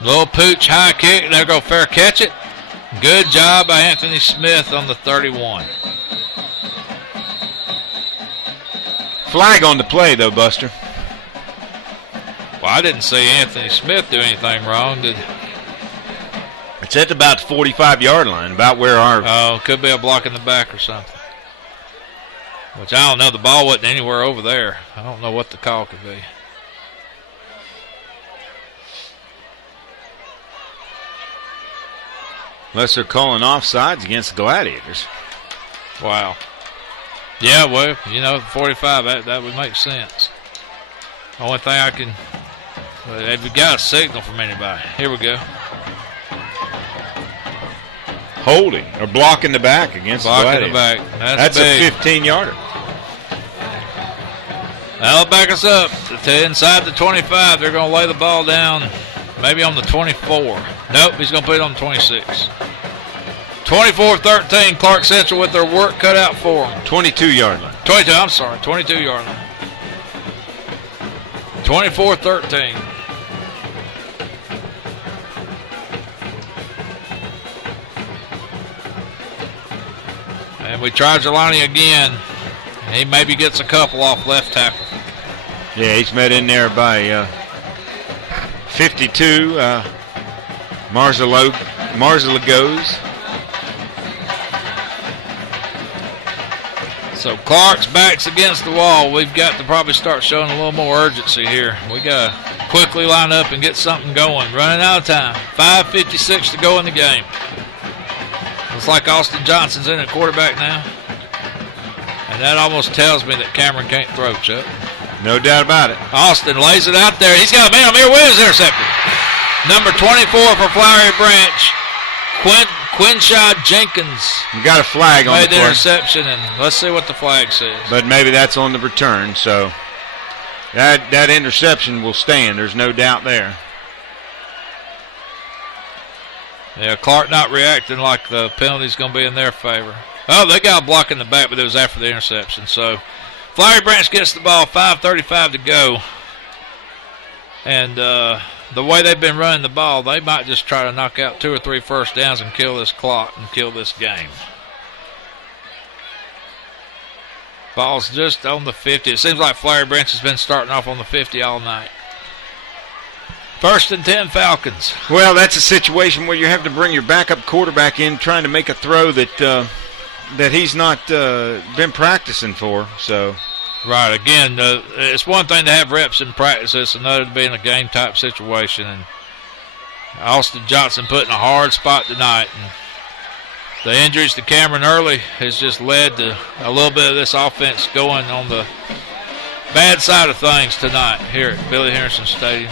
Little pooch high kick. There go fair catch it. Good job by Anthony Smith on the 31. Flag on the play, though, Buster. Well, I didn't see Anthony Smith do anything wrong. It's at about the 45-yard line, about where our... Oh, could be a block in the back or something. Which I don't know. The ball wasn't anywhere over there. I don't know what the call could be. Unless they're calling offsides against the Gladiators. Wow. Yeah, well, 45, that would make sense. Only thing I can... Have you got a signal from anybody? Here we go. Holding or blocking the back against the Gladiators. Blocking the back. That's a 15-yarder. That'll back us up to inside the 25. They're going to lay the ball down maybe on the 24. Nope, he's going to put it on the 26. 24-13, Clark Central with their work cut out for them. 22-yard line. 22-yard line. 24-13. And we try Jelani again. And he maybe gets a couple off left tackle. Yeah, he's met in there by 52. Marzala goes. So Clark's back's against the wall. We've got to probably start showing a little more urgency here. We got to quickly line up and get something going. Running out of time. 5:56 to go in the game. Looks like Austin Johnson's in at quarterback now. And that almost tells me that Cameron can't throw, Chuck. No doubt about it. Austin lays it out there. He's got a man. Amir Williams intercepted. Number 24 for Flowery Branch, Quinshaw Jenkins. We got a flag on the play. Made the interception, and let's see what the flag says. But maybe that's on the return, so that interception will stand. There's no doubt there. Yeah, Clark not reacting like the penalty's going to be in their favor. Oh, they got a block in the back, but it was after the interception. So Flowery Branch gets the ball, 5:35 to go. And the way they've been running the ball, they might just try to knock out 2 or 3 first downs and kill this clock and kill this game. Ball's just on the 50. It seems like Flowery Branch has been starting off on the 50 all night. 1st and 10 Falcons. Well, that's a situation where you have to bring your backup quarterback in trying to make a throw that he's not been practicing for. So, right, again, it's one thing to have reps in practice. It's another to be in a game-type situation. And Austin Johnson put in a hard spot tonight. And the injuries to Cameron early has just led to a little bit of this offense going on the bad side of things tonight here at Billy Henderson Stadium.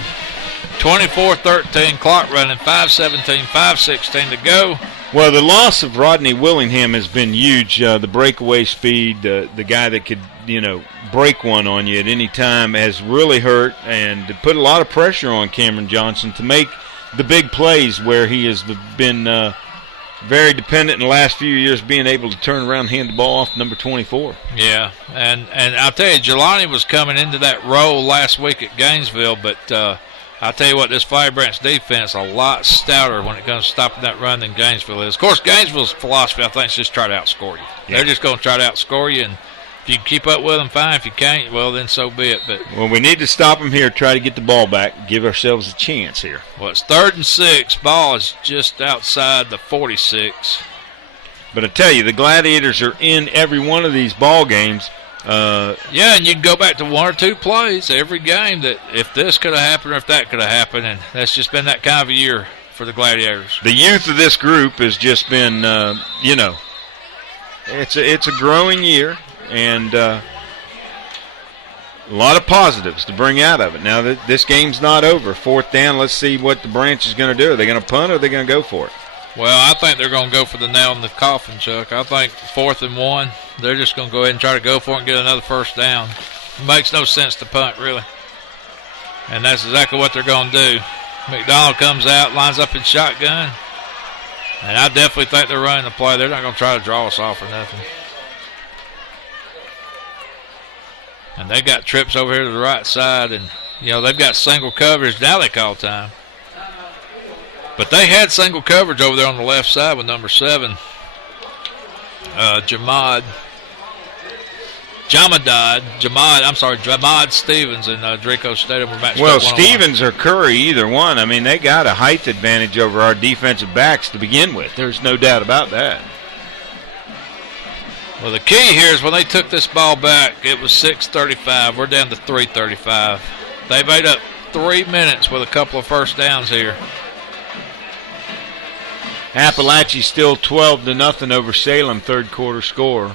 24-13, clock running, 5:17, 5:16 to go. Well, the loss of Rodney Willingham has been huge. The breakaway speed, the guy that could, break one on you at any time has really hurt and put a lot of pressure on Cameron Johnson to make the big plays where he has been very dependent in the last few years being able to turn around and hand the ball off to number 24. Yeah, and I'll tell you, Jelani was coming into that role last week at Gainesville, but I'll tell you what, this Flowery Branch defense a lot stouter when it comes to stopping that run than Gainesville is. Of course, Gainesville's philosophy, I think, is just try to outscore you. Yeah. They're just going to try to outscore you, and if you can keep up with them, fine. If you can't, well, then so be it. But well, we need to stop them here, try to get the ball back, give ourselves a chance here. Well, it's 3rd and 6. Ball is just outside the 46. But I tell you, the Gladiators are in every one of these ball games. Yeah, and you can go back to 1 or 2 plays every game that if this could have happened or if that could have happened, and that's just been that kind of a year for the Gladiators. The youth of this group has just been, it's a growing year, and a lot of positives to bring out of it. Now that this game's not over, 4th down, let's see what the Branch is going to do. Are they going to punt or are they going to go for it? Well, I think they're going to go for the nail in the coffin, Chuck. I think 4th and 1, they're just going to go ahead and try to go for it and get another first down. It makes no sense to punt, really. And that's exactly what they're going to do. McDonald comes out, lines up in shotgun. And I definitely think they're running the play. They're not going to try to draw us off or nothing. And they got trips over here to the right side. And, they've got single coverage. Now they call time. But they had single coverage over there on the left side with number 7. Jamad Stevens and Draco Stadium were matched Well, up Stevens or Curry, either one. I mean, they got a height advantage over our defensive backs to begin with. There's no doubt about that. Well, the key here is when they took this ball back, it was 6:35. We're down to 3:35. They made up 3 minutes with a couple of first downs here. Appalachia still 12-0 over Salem, third quarter score.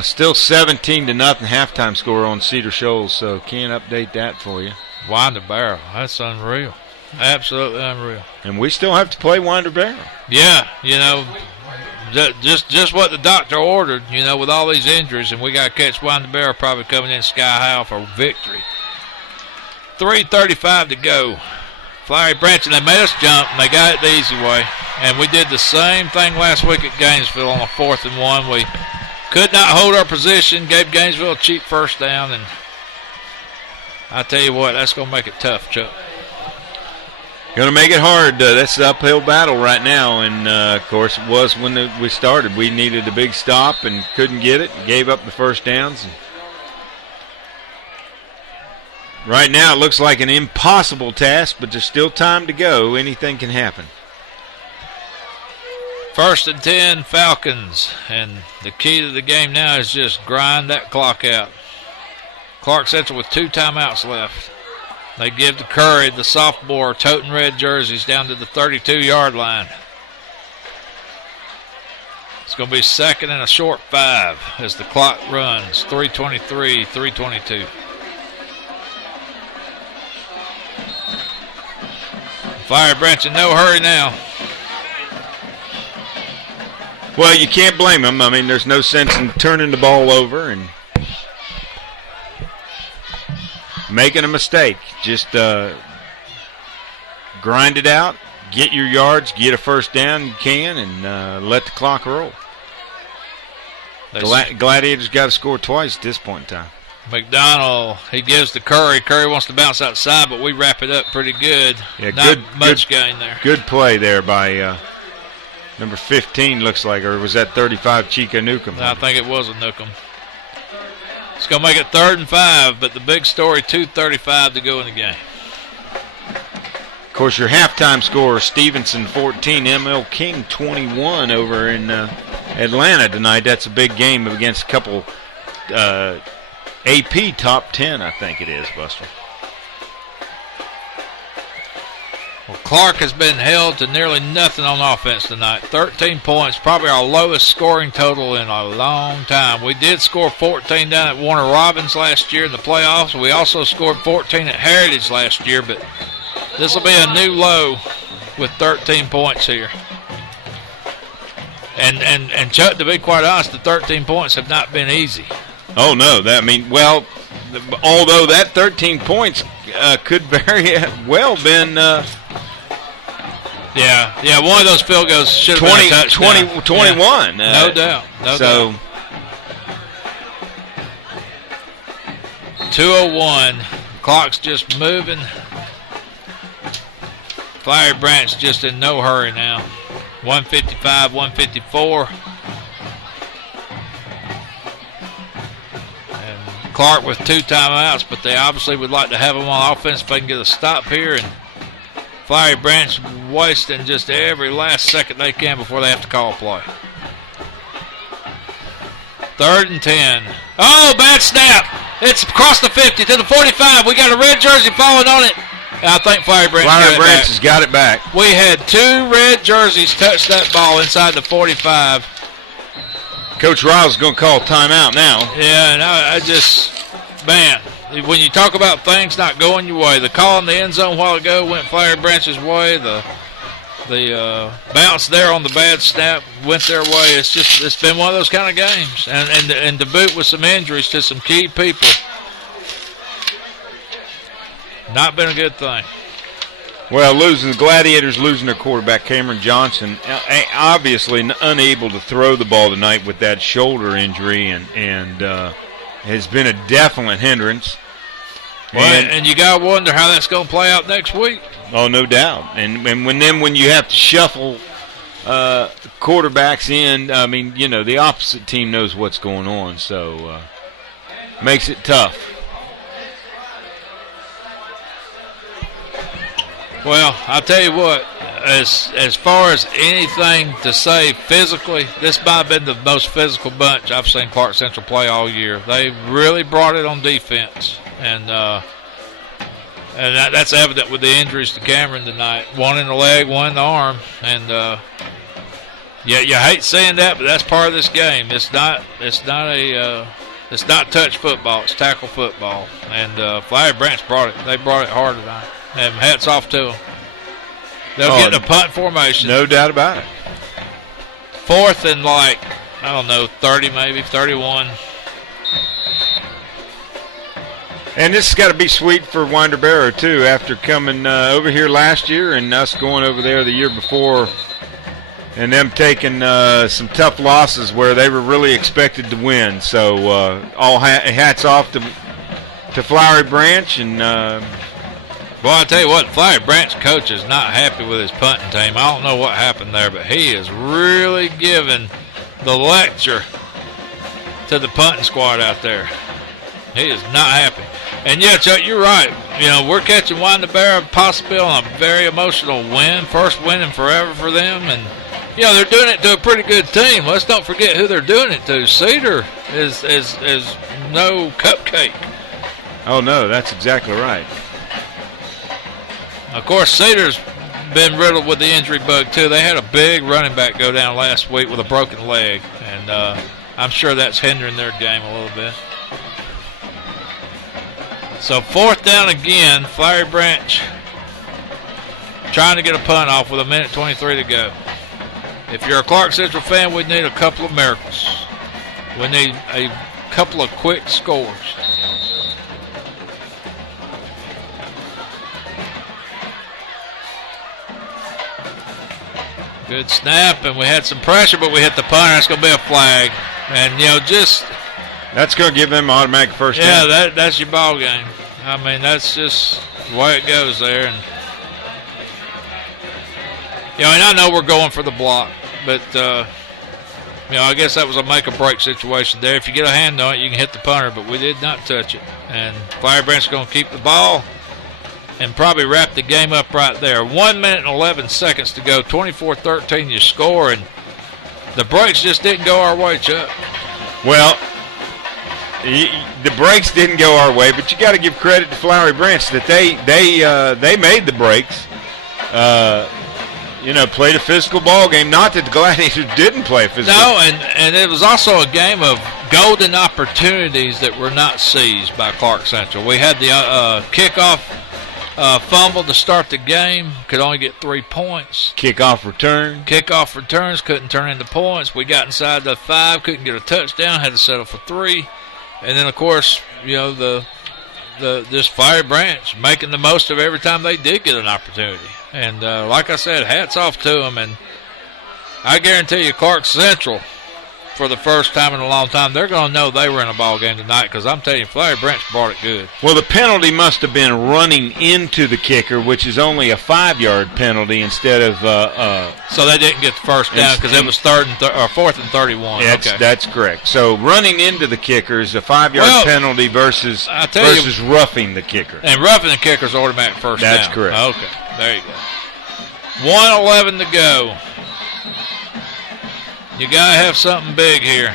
Still 17-0 halftime score on Cedar Shoals, so can't update that for you. Winder Barrow, that's unreal. Absolutely unreal. And we still have to play Winder Barrow. Yeah, just what the doctor ordered, with all these injuries, and we got to catch Winder Barrow probably coming in sky high for victory. 3:35 to go. Flowery Branch, and they made us jump, and they got it the easy way. And we did the same thing last week at Gainesville on a 4th and 1. We could not hold our position, gave Gainesville a cheap first down, and I tell you what, that's going to make it tough, Chuck. Going to make it hard. That's the uphill battle right now, and of course it was when we started. We needed a big stop and couldn't get it, gave up the first downs. Right now it looks like an impossible task, but there's still time to go. Anything can happen. 1st and 10, Falcons. And the key to the game now is just grind that clock out. Clark Central with 2 timeouts left. They give to Curry, the sophomore, toting red jerseys, down to the 32-yard line. It's going to be 2nd and a short 5 as the clock runs. 3:23, 3:22. Flowery Branch in no hurry now. Well, you can't blame them. I mean, there's no sense in turning the ball over and making a mistake. Just grind it out, get your yards, get a first down you can, and let the clock roll. Gladiators got to score twice at this point in time. McDonald, he gives to Curry. Curry wants to bounce outside, but we wrap it up pretty good. Yeah, Not much gain there. Good play there by number 15, looks like, or was that 35, Chico Newcomb? I think it was a Newcomb. It's going to make it 3rd and 5, but the big story, 2:35 to go in the game. Of course, your halftime score, Stevenson 14, ML King 21 over in Atlanta tonight. That's a big game against a couple AP top 10, I think it is, Buster. Well, Clark has been held to nearly nothing on offense tonight. 13 points, probably our lowest scoring total in a long time. We did score 14 down at Warner Robins last year in the playoffs. We also scored 14 at Heritage last year, but this will be a new low with 13 points here. And Chuck, to be quite honest, the 13 points have not been easy. Oh, no. Although that 13 points could very well been... Yeah, one of those field goals should have been a touchdown. 21. Yeah. No doubt. 2:01. Clock's just moving. Flowery Branch just in no hurry now. 155, 154. And Clark with 2 timeouts, but they obviously would like to have him on offense if they can get a stop here. And Flowery Branch wasting just every last second they can before they have to call a play. 3rd and 10. Oh, bad snap. It's across the 50 to the 45. We got a red jersey falling on it. And I think Flowery Branch has got it back. We had 2 red jerseys touch that ball inside the 45. Coach Riles is going to call timeout now. Yeah, and I just, man, when you talk about things not going your way, the call in the end zone a while ago went Flowery Branch's way. The bounce there on the bad snap went their way. It's been one of those kind of games, and to boot with some injuries to some key people, not been a good thing. Well, the Gladiators losing their quarterback, Cameron Johnson, obviously unable to throw the ball tonight with that shoulder injury, and has been a definite hindrance. Well, and you got to wonder how that's going to play out next week. Oh, no doubt. And when you have to shuffle quarterbacks in, I mean, the opposite team knows what's going on, so makes it tough. Well, I'll tell you what, as far as anything to say physically, this might have been the most physical bunch I've seen Clark Central play all year. They really brought it on defense, and that's evident with the injuries to Cameron tonight. One in the leg, one in the arm, and you hate seeing that, but that's part of this game. It's not touch football. It's tackle football, and Flowery Branch brought it. They brought it hard tonight. And hats off to them. They'll get in a punt formation. No doubt about it. 4th and 30 maybe, 31. And this has got to be sweet for Winder Barrow, too, after coming over here last year and us going over there the year before and them taking some tough losses where they were really expected to win. So all hats off to Flowery Branch and Boy, I tell you what, Flowery Branch coach is not happy with his punting team. I don't know what happened there, but he is really giving the lecture to the punting squad out there. He is not happy. And yeah, Chuck, you're right. We're catching Winder Barrow possibly on a very emotional win, first win in forever for them, and they're doing it to a pretty good team. Let's don't forget who they're doing it to. Cedar is no cupcake. Oh no, that's exactly right. Of course, Cedar's been riddled with the injury bug, too. They had a big running back go down last week with a broken leg, and I'm sure that's hindering their game a little bit. So 4th down again, Flowery Branch trying to get a punt off with 1:23 to go. If you're a Clark Central fan, we need a couple of miracles. We need a couple of quick scores. Good snap, and we had some pressure, but we hit the punter. That's going to be a flag. And, that's going to give them automatic first down. Yeah, that's your ball game. I mean, that's just the way it goes there. And, and I know we're going for the block, but, I guess that was a make-or-break situation there. If you get a hand on it, you can hit the punter, but we did not touch it. And Flowery Branch is going to keep the ball and probably wrap the game up right there. 1 minute and 11 seconds to go. 24-13 you score, and the breaks just didn't go our way, Chuck. Well, the breaks didn't go our way, but you got to give credit to Flowery Branch that they made the breaks. Played a physical ball game. Not that the Gladiators didn't play physical. No, and it was also a game of golden opportunities that were not seized by Clark Central. We had the kickoff fumble to start the game, could only get 3 points. Kickoff returns couldn't turn into points. We got inside the 5, couldn't get a touchdown, had to settle for 3. And then, of course, this Flowery Branch making the most of every time they did get an opportunity. And like I said, hats off to them. And I guarantee you, Clark Central, for the first time in a long time, they're going to know they were in a ball game tonight, because I'm telling you, Flowery Branch brought it good. Well, the penalty must have been running into the kicker, which is only a 5-yard penalty instead of so they didn't get the first down because it was 4th and 31. That's correct. So running into the kicker is a 5-yard penalty versus roughing the kicker. And roughing the kicker is automatic first down. That's correct. Okay, there you go. 1:11 to go. You got to have something big here.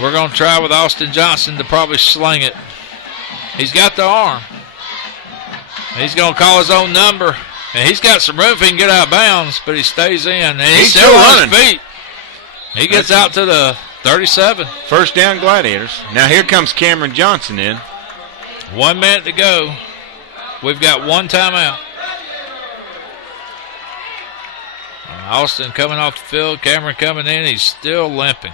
We're going to try with Austin Johnson to probably sling it. He's got the arm. He's going to call his own number. And he's got some room if he can get out of bounds, but he stays in. And he's still on his feet. He gets out to the 37. First down, Gladiators. Now here comes Cameron Johnson in. 1 minute to go. We've got one timeout. Austin coming off the field. Cameron coming in. He's still limping.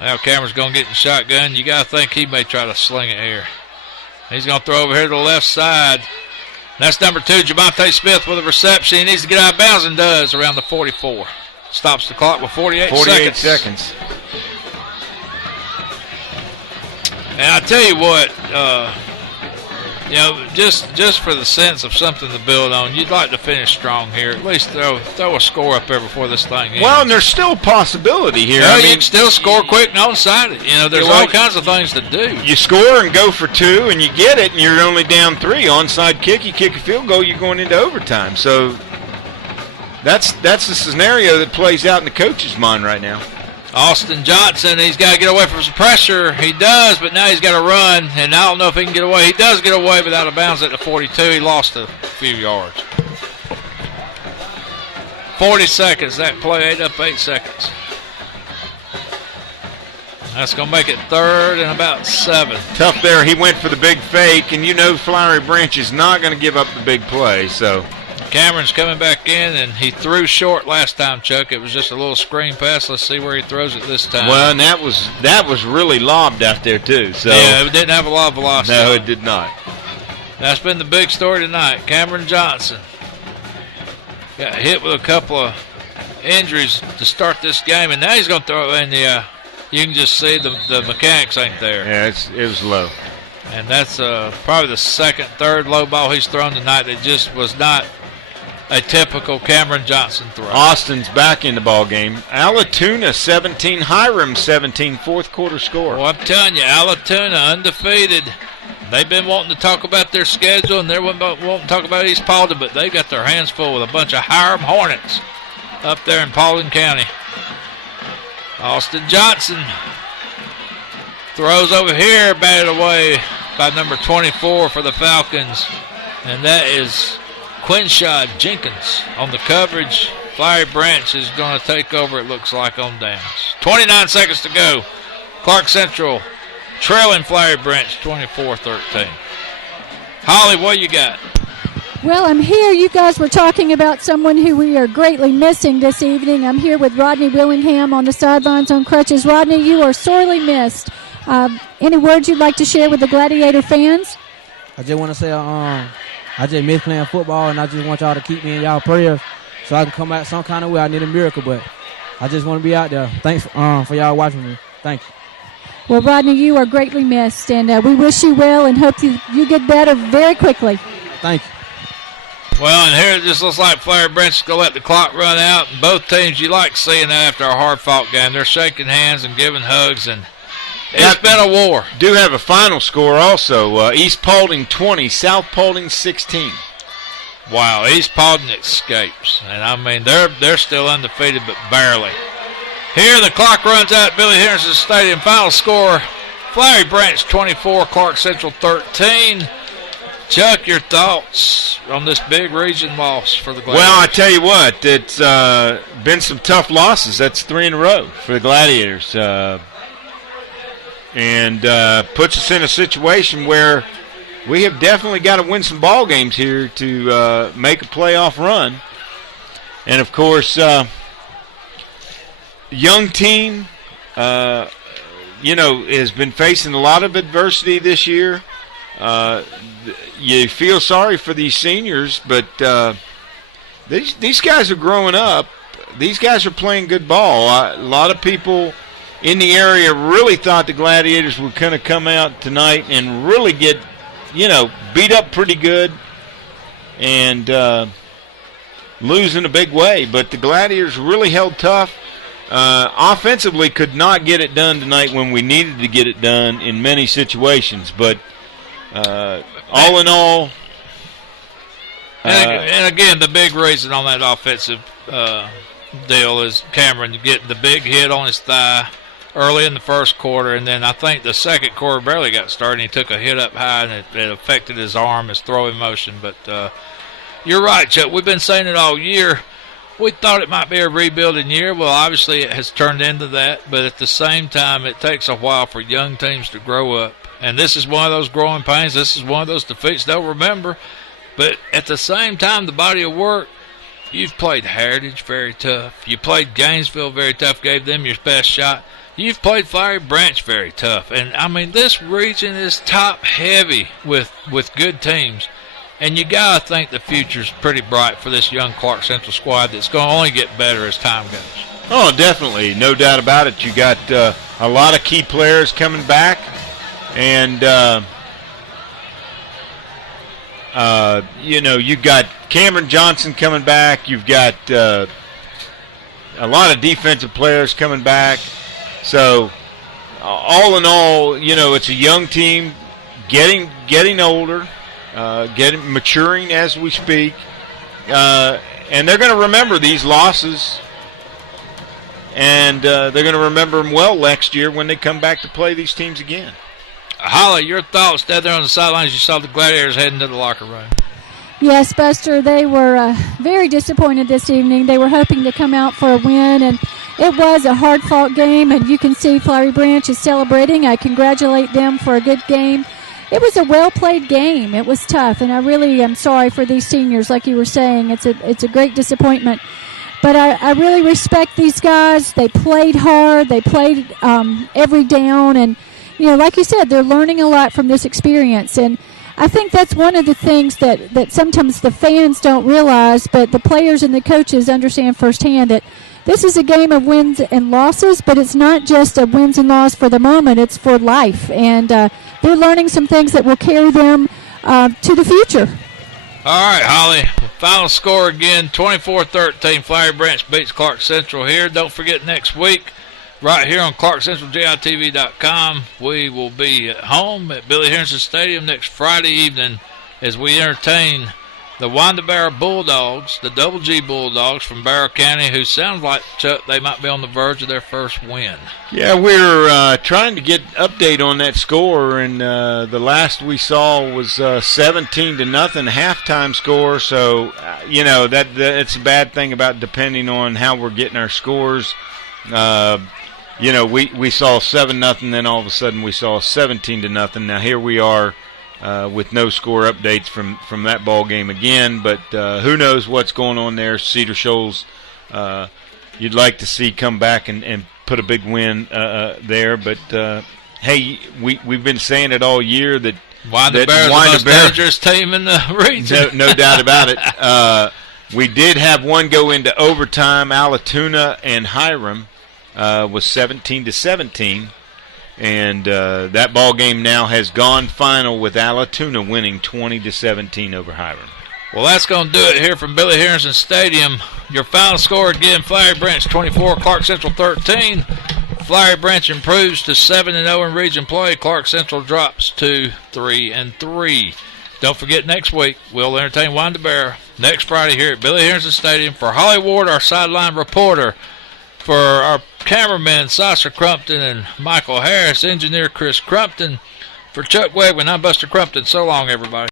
Now Cameron's going to get in the shotgun. You got to think he may try to sling it here. He's going to throw over here to the left side. That's number 2, Javonte Smith with a reception. He needs to get out of bounds and does around the 44. Stops the clock with 48 seconds. And I tell you what, just for the sense of something to build on, you'd like to finish strong here. At least throw a score up there before this thing ends. Well, and there's still a possibility here. You can still score quick and onside it. There's all kinds of things to do. You score and go for 2, and you get it, and you're only down 3. Onside kick, you kick a field goal, you're going into overtime. So that's the scenario that plays out in the coach's mind right now. Austin Johnson, he's got to get away from some pressure. He does, but now he's got to run, and I don't know if he can get away. He does get away, but out of bounds at the 42. He lost a few yards. 40 seconds. That play ate up 8 seconds. That's going to make it 3rd and about 7. Tough there. He went for the big fake, and Flowery Branch is not going to give up the big play, so... Cameron's coming back in, and he threw short last time, Chuck. It was just a little screen pass. Let's see where he throws it this time. Well, and that was really lobbed out there, too. So yeah, it didn't have a lot of velocity. No, it did not. That's been the big story tonight. Cameron Johnson got hit with a couple of injuries to start this game, and now he's going to throw it in the you can just see the mechanics ain't there. Yeah, it was low. And that's probably the second, third low ball he's thrown tonight that just was not a typical Cameron Johnson throw. Austin's back in the ball game. Alatoona 17, Hiram 17, fourth quarter score. Well, I'm telling you, Alatoona undefeated. They've been wanting to talk about their schedule, and they're wanting to talk about East Paulding, but they got their hands full with a bunch of Hiram Hornets up there in Paulding County. Austin Johnson throws over here, batted away by number 24 for the Falcons, and that is Quinshad Jenkins on the coverage. Flowery Branch is going to take over, it looks like, on downs. 29 seconds to go. Clark Central trailing Flowery Branch 24-13. Holly, what you got? Well, I'm here. You guys were talking about someone who we are greatly missing this evening. I'm here with Rodney Willingham on the sidelines on crutches. Rodney, you are sorely missed. Any words you'd like to share with the Gladiator fans? I just want to say I just miss playing football, and I just want y'all to keep me in y'all prayers so I can come back some kind of way. I need a miracle, but I just want to be out there. Thanks for y'all watching me. Thank you. Well, Rodney, you are greatly missed, and we wish you well and hope you get better very quickly. Thank you. Well, and here it just looks like Flowery Branch is going to let the clock run out. And both teams, you like seeing that after a hard-fought game. They're shaking hands and giving hugs, and it's been a war. Do have a final score also. East Paulding 20, South Paulding 16. Wow, East Paulding escapes. And, I mean, they're still undefeated, but barely. Here the clock runs out at Billy Henderson Stadium. Final score, Flowery Branch 24, Clark Central 13. Chuck, your thoughts on this big region loss for the Gladiators? Well, I tell you what, it's been some tough losses. That's 3 in a row for the Gladiators. And puts us in a situation where we have definitely got to win some ball games here to make a playoff run. And, of course, young team, has been facing a lot of adversity this year. You feel sorry for these seniors, but these guys are growing up. These guys are playing good ball. A lot of people in the area really thought the Gladiators were going to come out tonight and really get, beat up pretty good and lose in a big way. But the Gladiators really held tough. Offensively could not get it done tonight when we needed to get it done in many situations. But all in all, and again, the big reason on that offensive deal is Cameron getting the big hit on his thigh early in the first quarter, and then I think the second quarter barely got started. He took a hit up high, and it affected his arm, his throwing motion. But you're right, Chuck. We've been saying it all year. We thought it might be a rebuilding year. Well, obviously it has turned into that, but at the same time, it takes a while for young teams to grow up. And this is one of those growing pains. This is one of those defeats they'll remember. But at the same time, the body of work, you've played Heritage very tough. You played Gainesville very tough, gave them your best shot. You've played Flowery Branch very tough. And, I mean, this region is top-heavy with good teams. And you got to think the future's pretty bright for this young Clark Central squad that's going to only get better as time goes. Oh, definitely. No doubt about it. You got a lot of key players coming back. And, you got Cameron Johnson coming back. You've got a lot of defensive players coming back. So, all in all, it's a young team getting older, maturing as we speak. And they're going to remember these losses. And they're going to remember them well next year when they come back to play these teams again. Holly, your thoughts down there on the sidelines? You saw the Gladiators heading to the locker room. Yes, Buster, they were very disappointed this evening. They were hoping to come out for a win, and it was a hard-fought game, and you can see Flowery Branch is celebrating. I congratulate them for a good game. It was a well-played game. It was tough, and I really am sorry for these seniors, like you were saying. It's a great disappointment. But I really respect these guys. They played hard. They played every down, and like you said, they're learning a lot from this experience. And I think that's one of the things that sometimes the fans don't realize, but the players and the coaches understand firsthand, that this is a game of wins and losses, but it's not just a wins and loss for the moment. It's for life. And they're learning some things that will carry them to the future. All right, Holly. Final score again, 24-13. Flowery Branch beats Clark Central here. Don't forget next week, right here on ClarkCentralGITV.com, we will be at home at Billy Harrison Stadium next Friday evening as we entertain the Wanda Barrow Bulldogs, the Double G Bulldogs from Barrow County, who sounds like, Chuck, they might be on the verge of their first win. Yeah, we're trying to get update on that score, and the last we saw was 17-0 halftime score. So, that it's a bad thing about depending on how we're getting our scores. We saw 7-0, then all of a sudden we saw 17-0. Now here we are with no score updates from that ball game again. But who knows what's going on there? Cedar Shoals, you'd like to see come back and put a big win there. But hey, we've been saying it all year that Wanda Bear's the most dangerous team in the region. No doubt about it. We did have one go into overtime. Allatoona and Hiram was 17-17, and that ball game now has gone final with Allatoona winning 20-17 over Hiram. Well, that's going to do it here from Billy Harrison Stadium. Your final score again: Flowery Branch 24, Clark Central 13. Flowery Branch improves to 7-0 in region play. Clark Central drops to 3-3. Don't forget, next week we'll entertain Wanda Barrow next Friday here at Billy Harrison Stadium. For Holly Ward, our sideline reporter, for our cameraman Sasser Crumpton and Michael Harris, engineer Chris Crumpton, for Chuck Wegman, I'm Buster Crumpton. So long, everybody.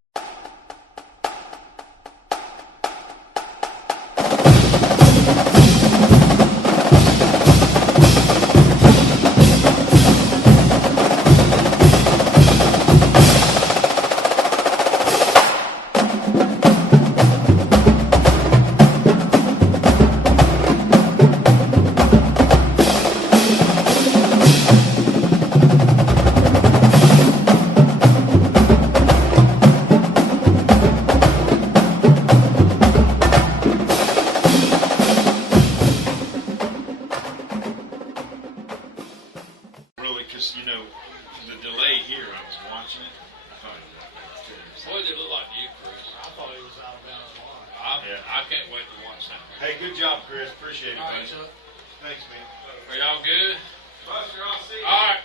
Hey, good job, Chris. Appreciate it, buddy. Thanks, man. Are y'all good? Buster, I'll see you. All right.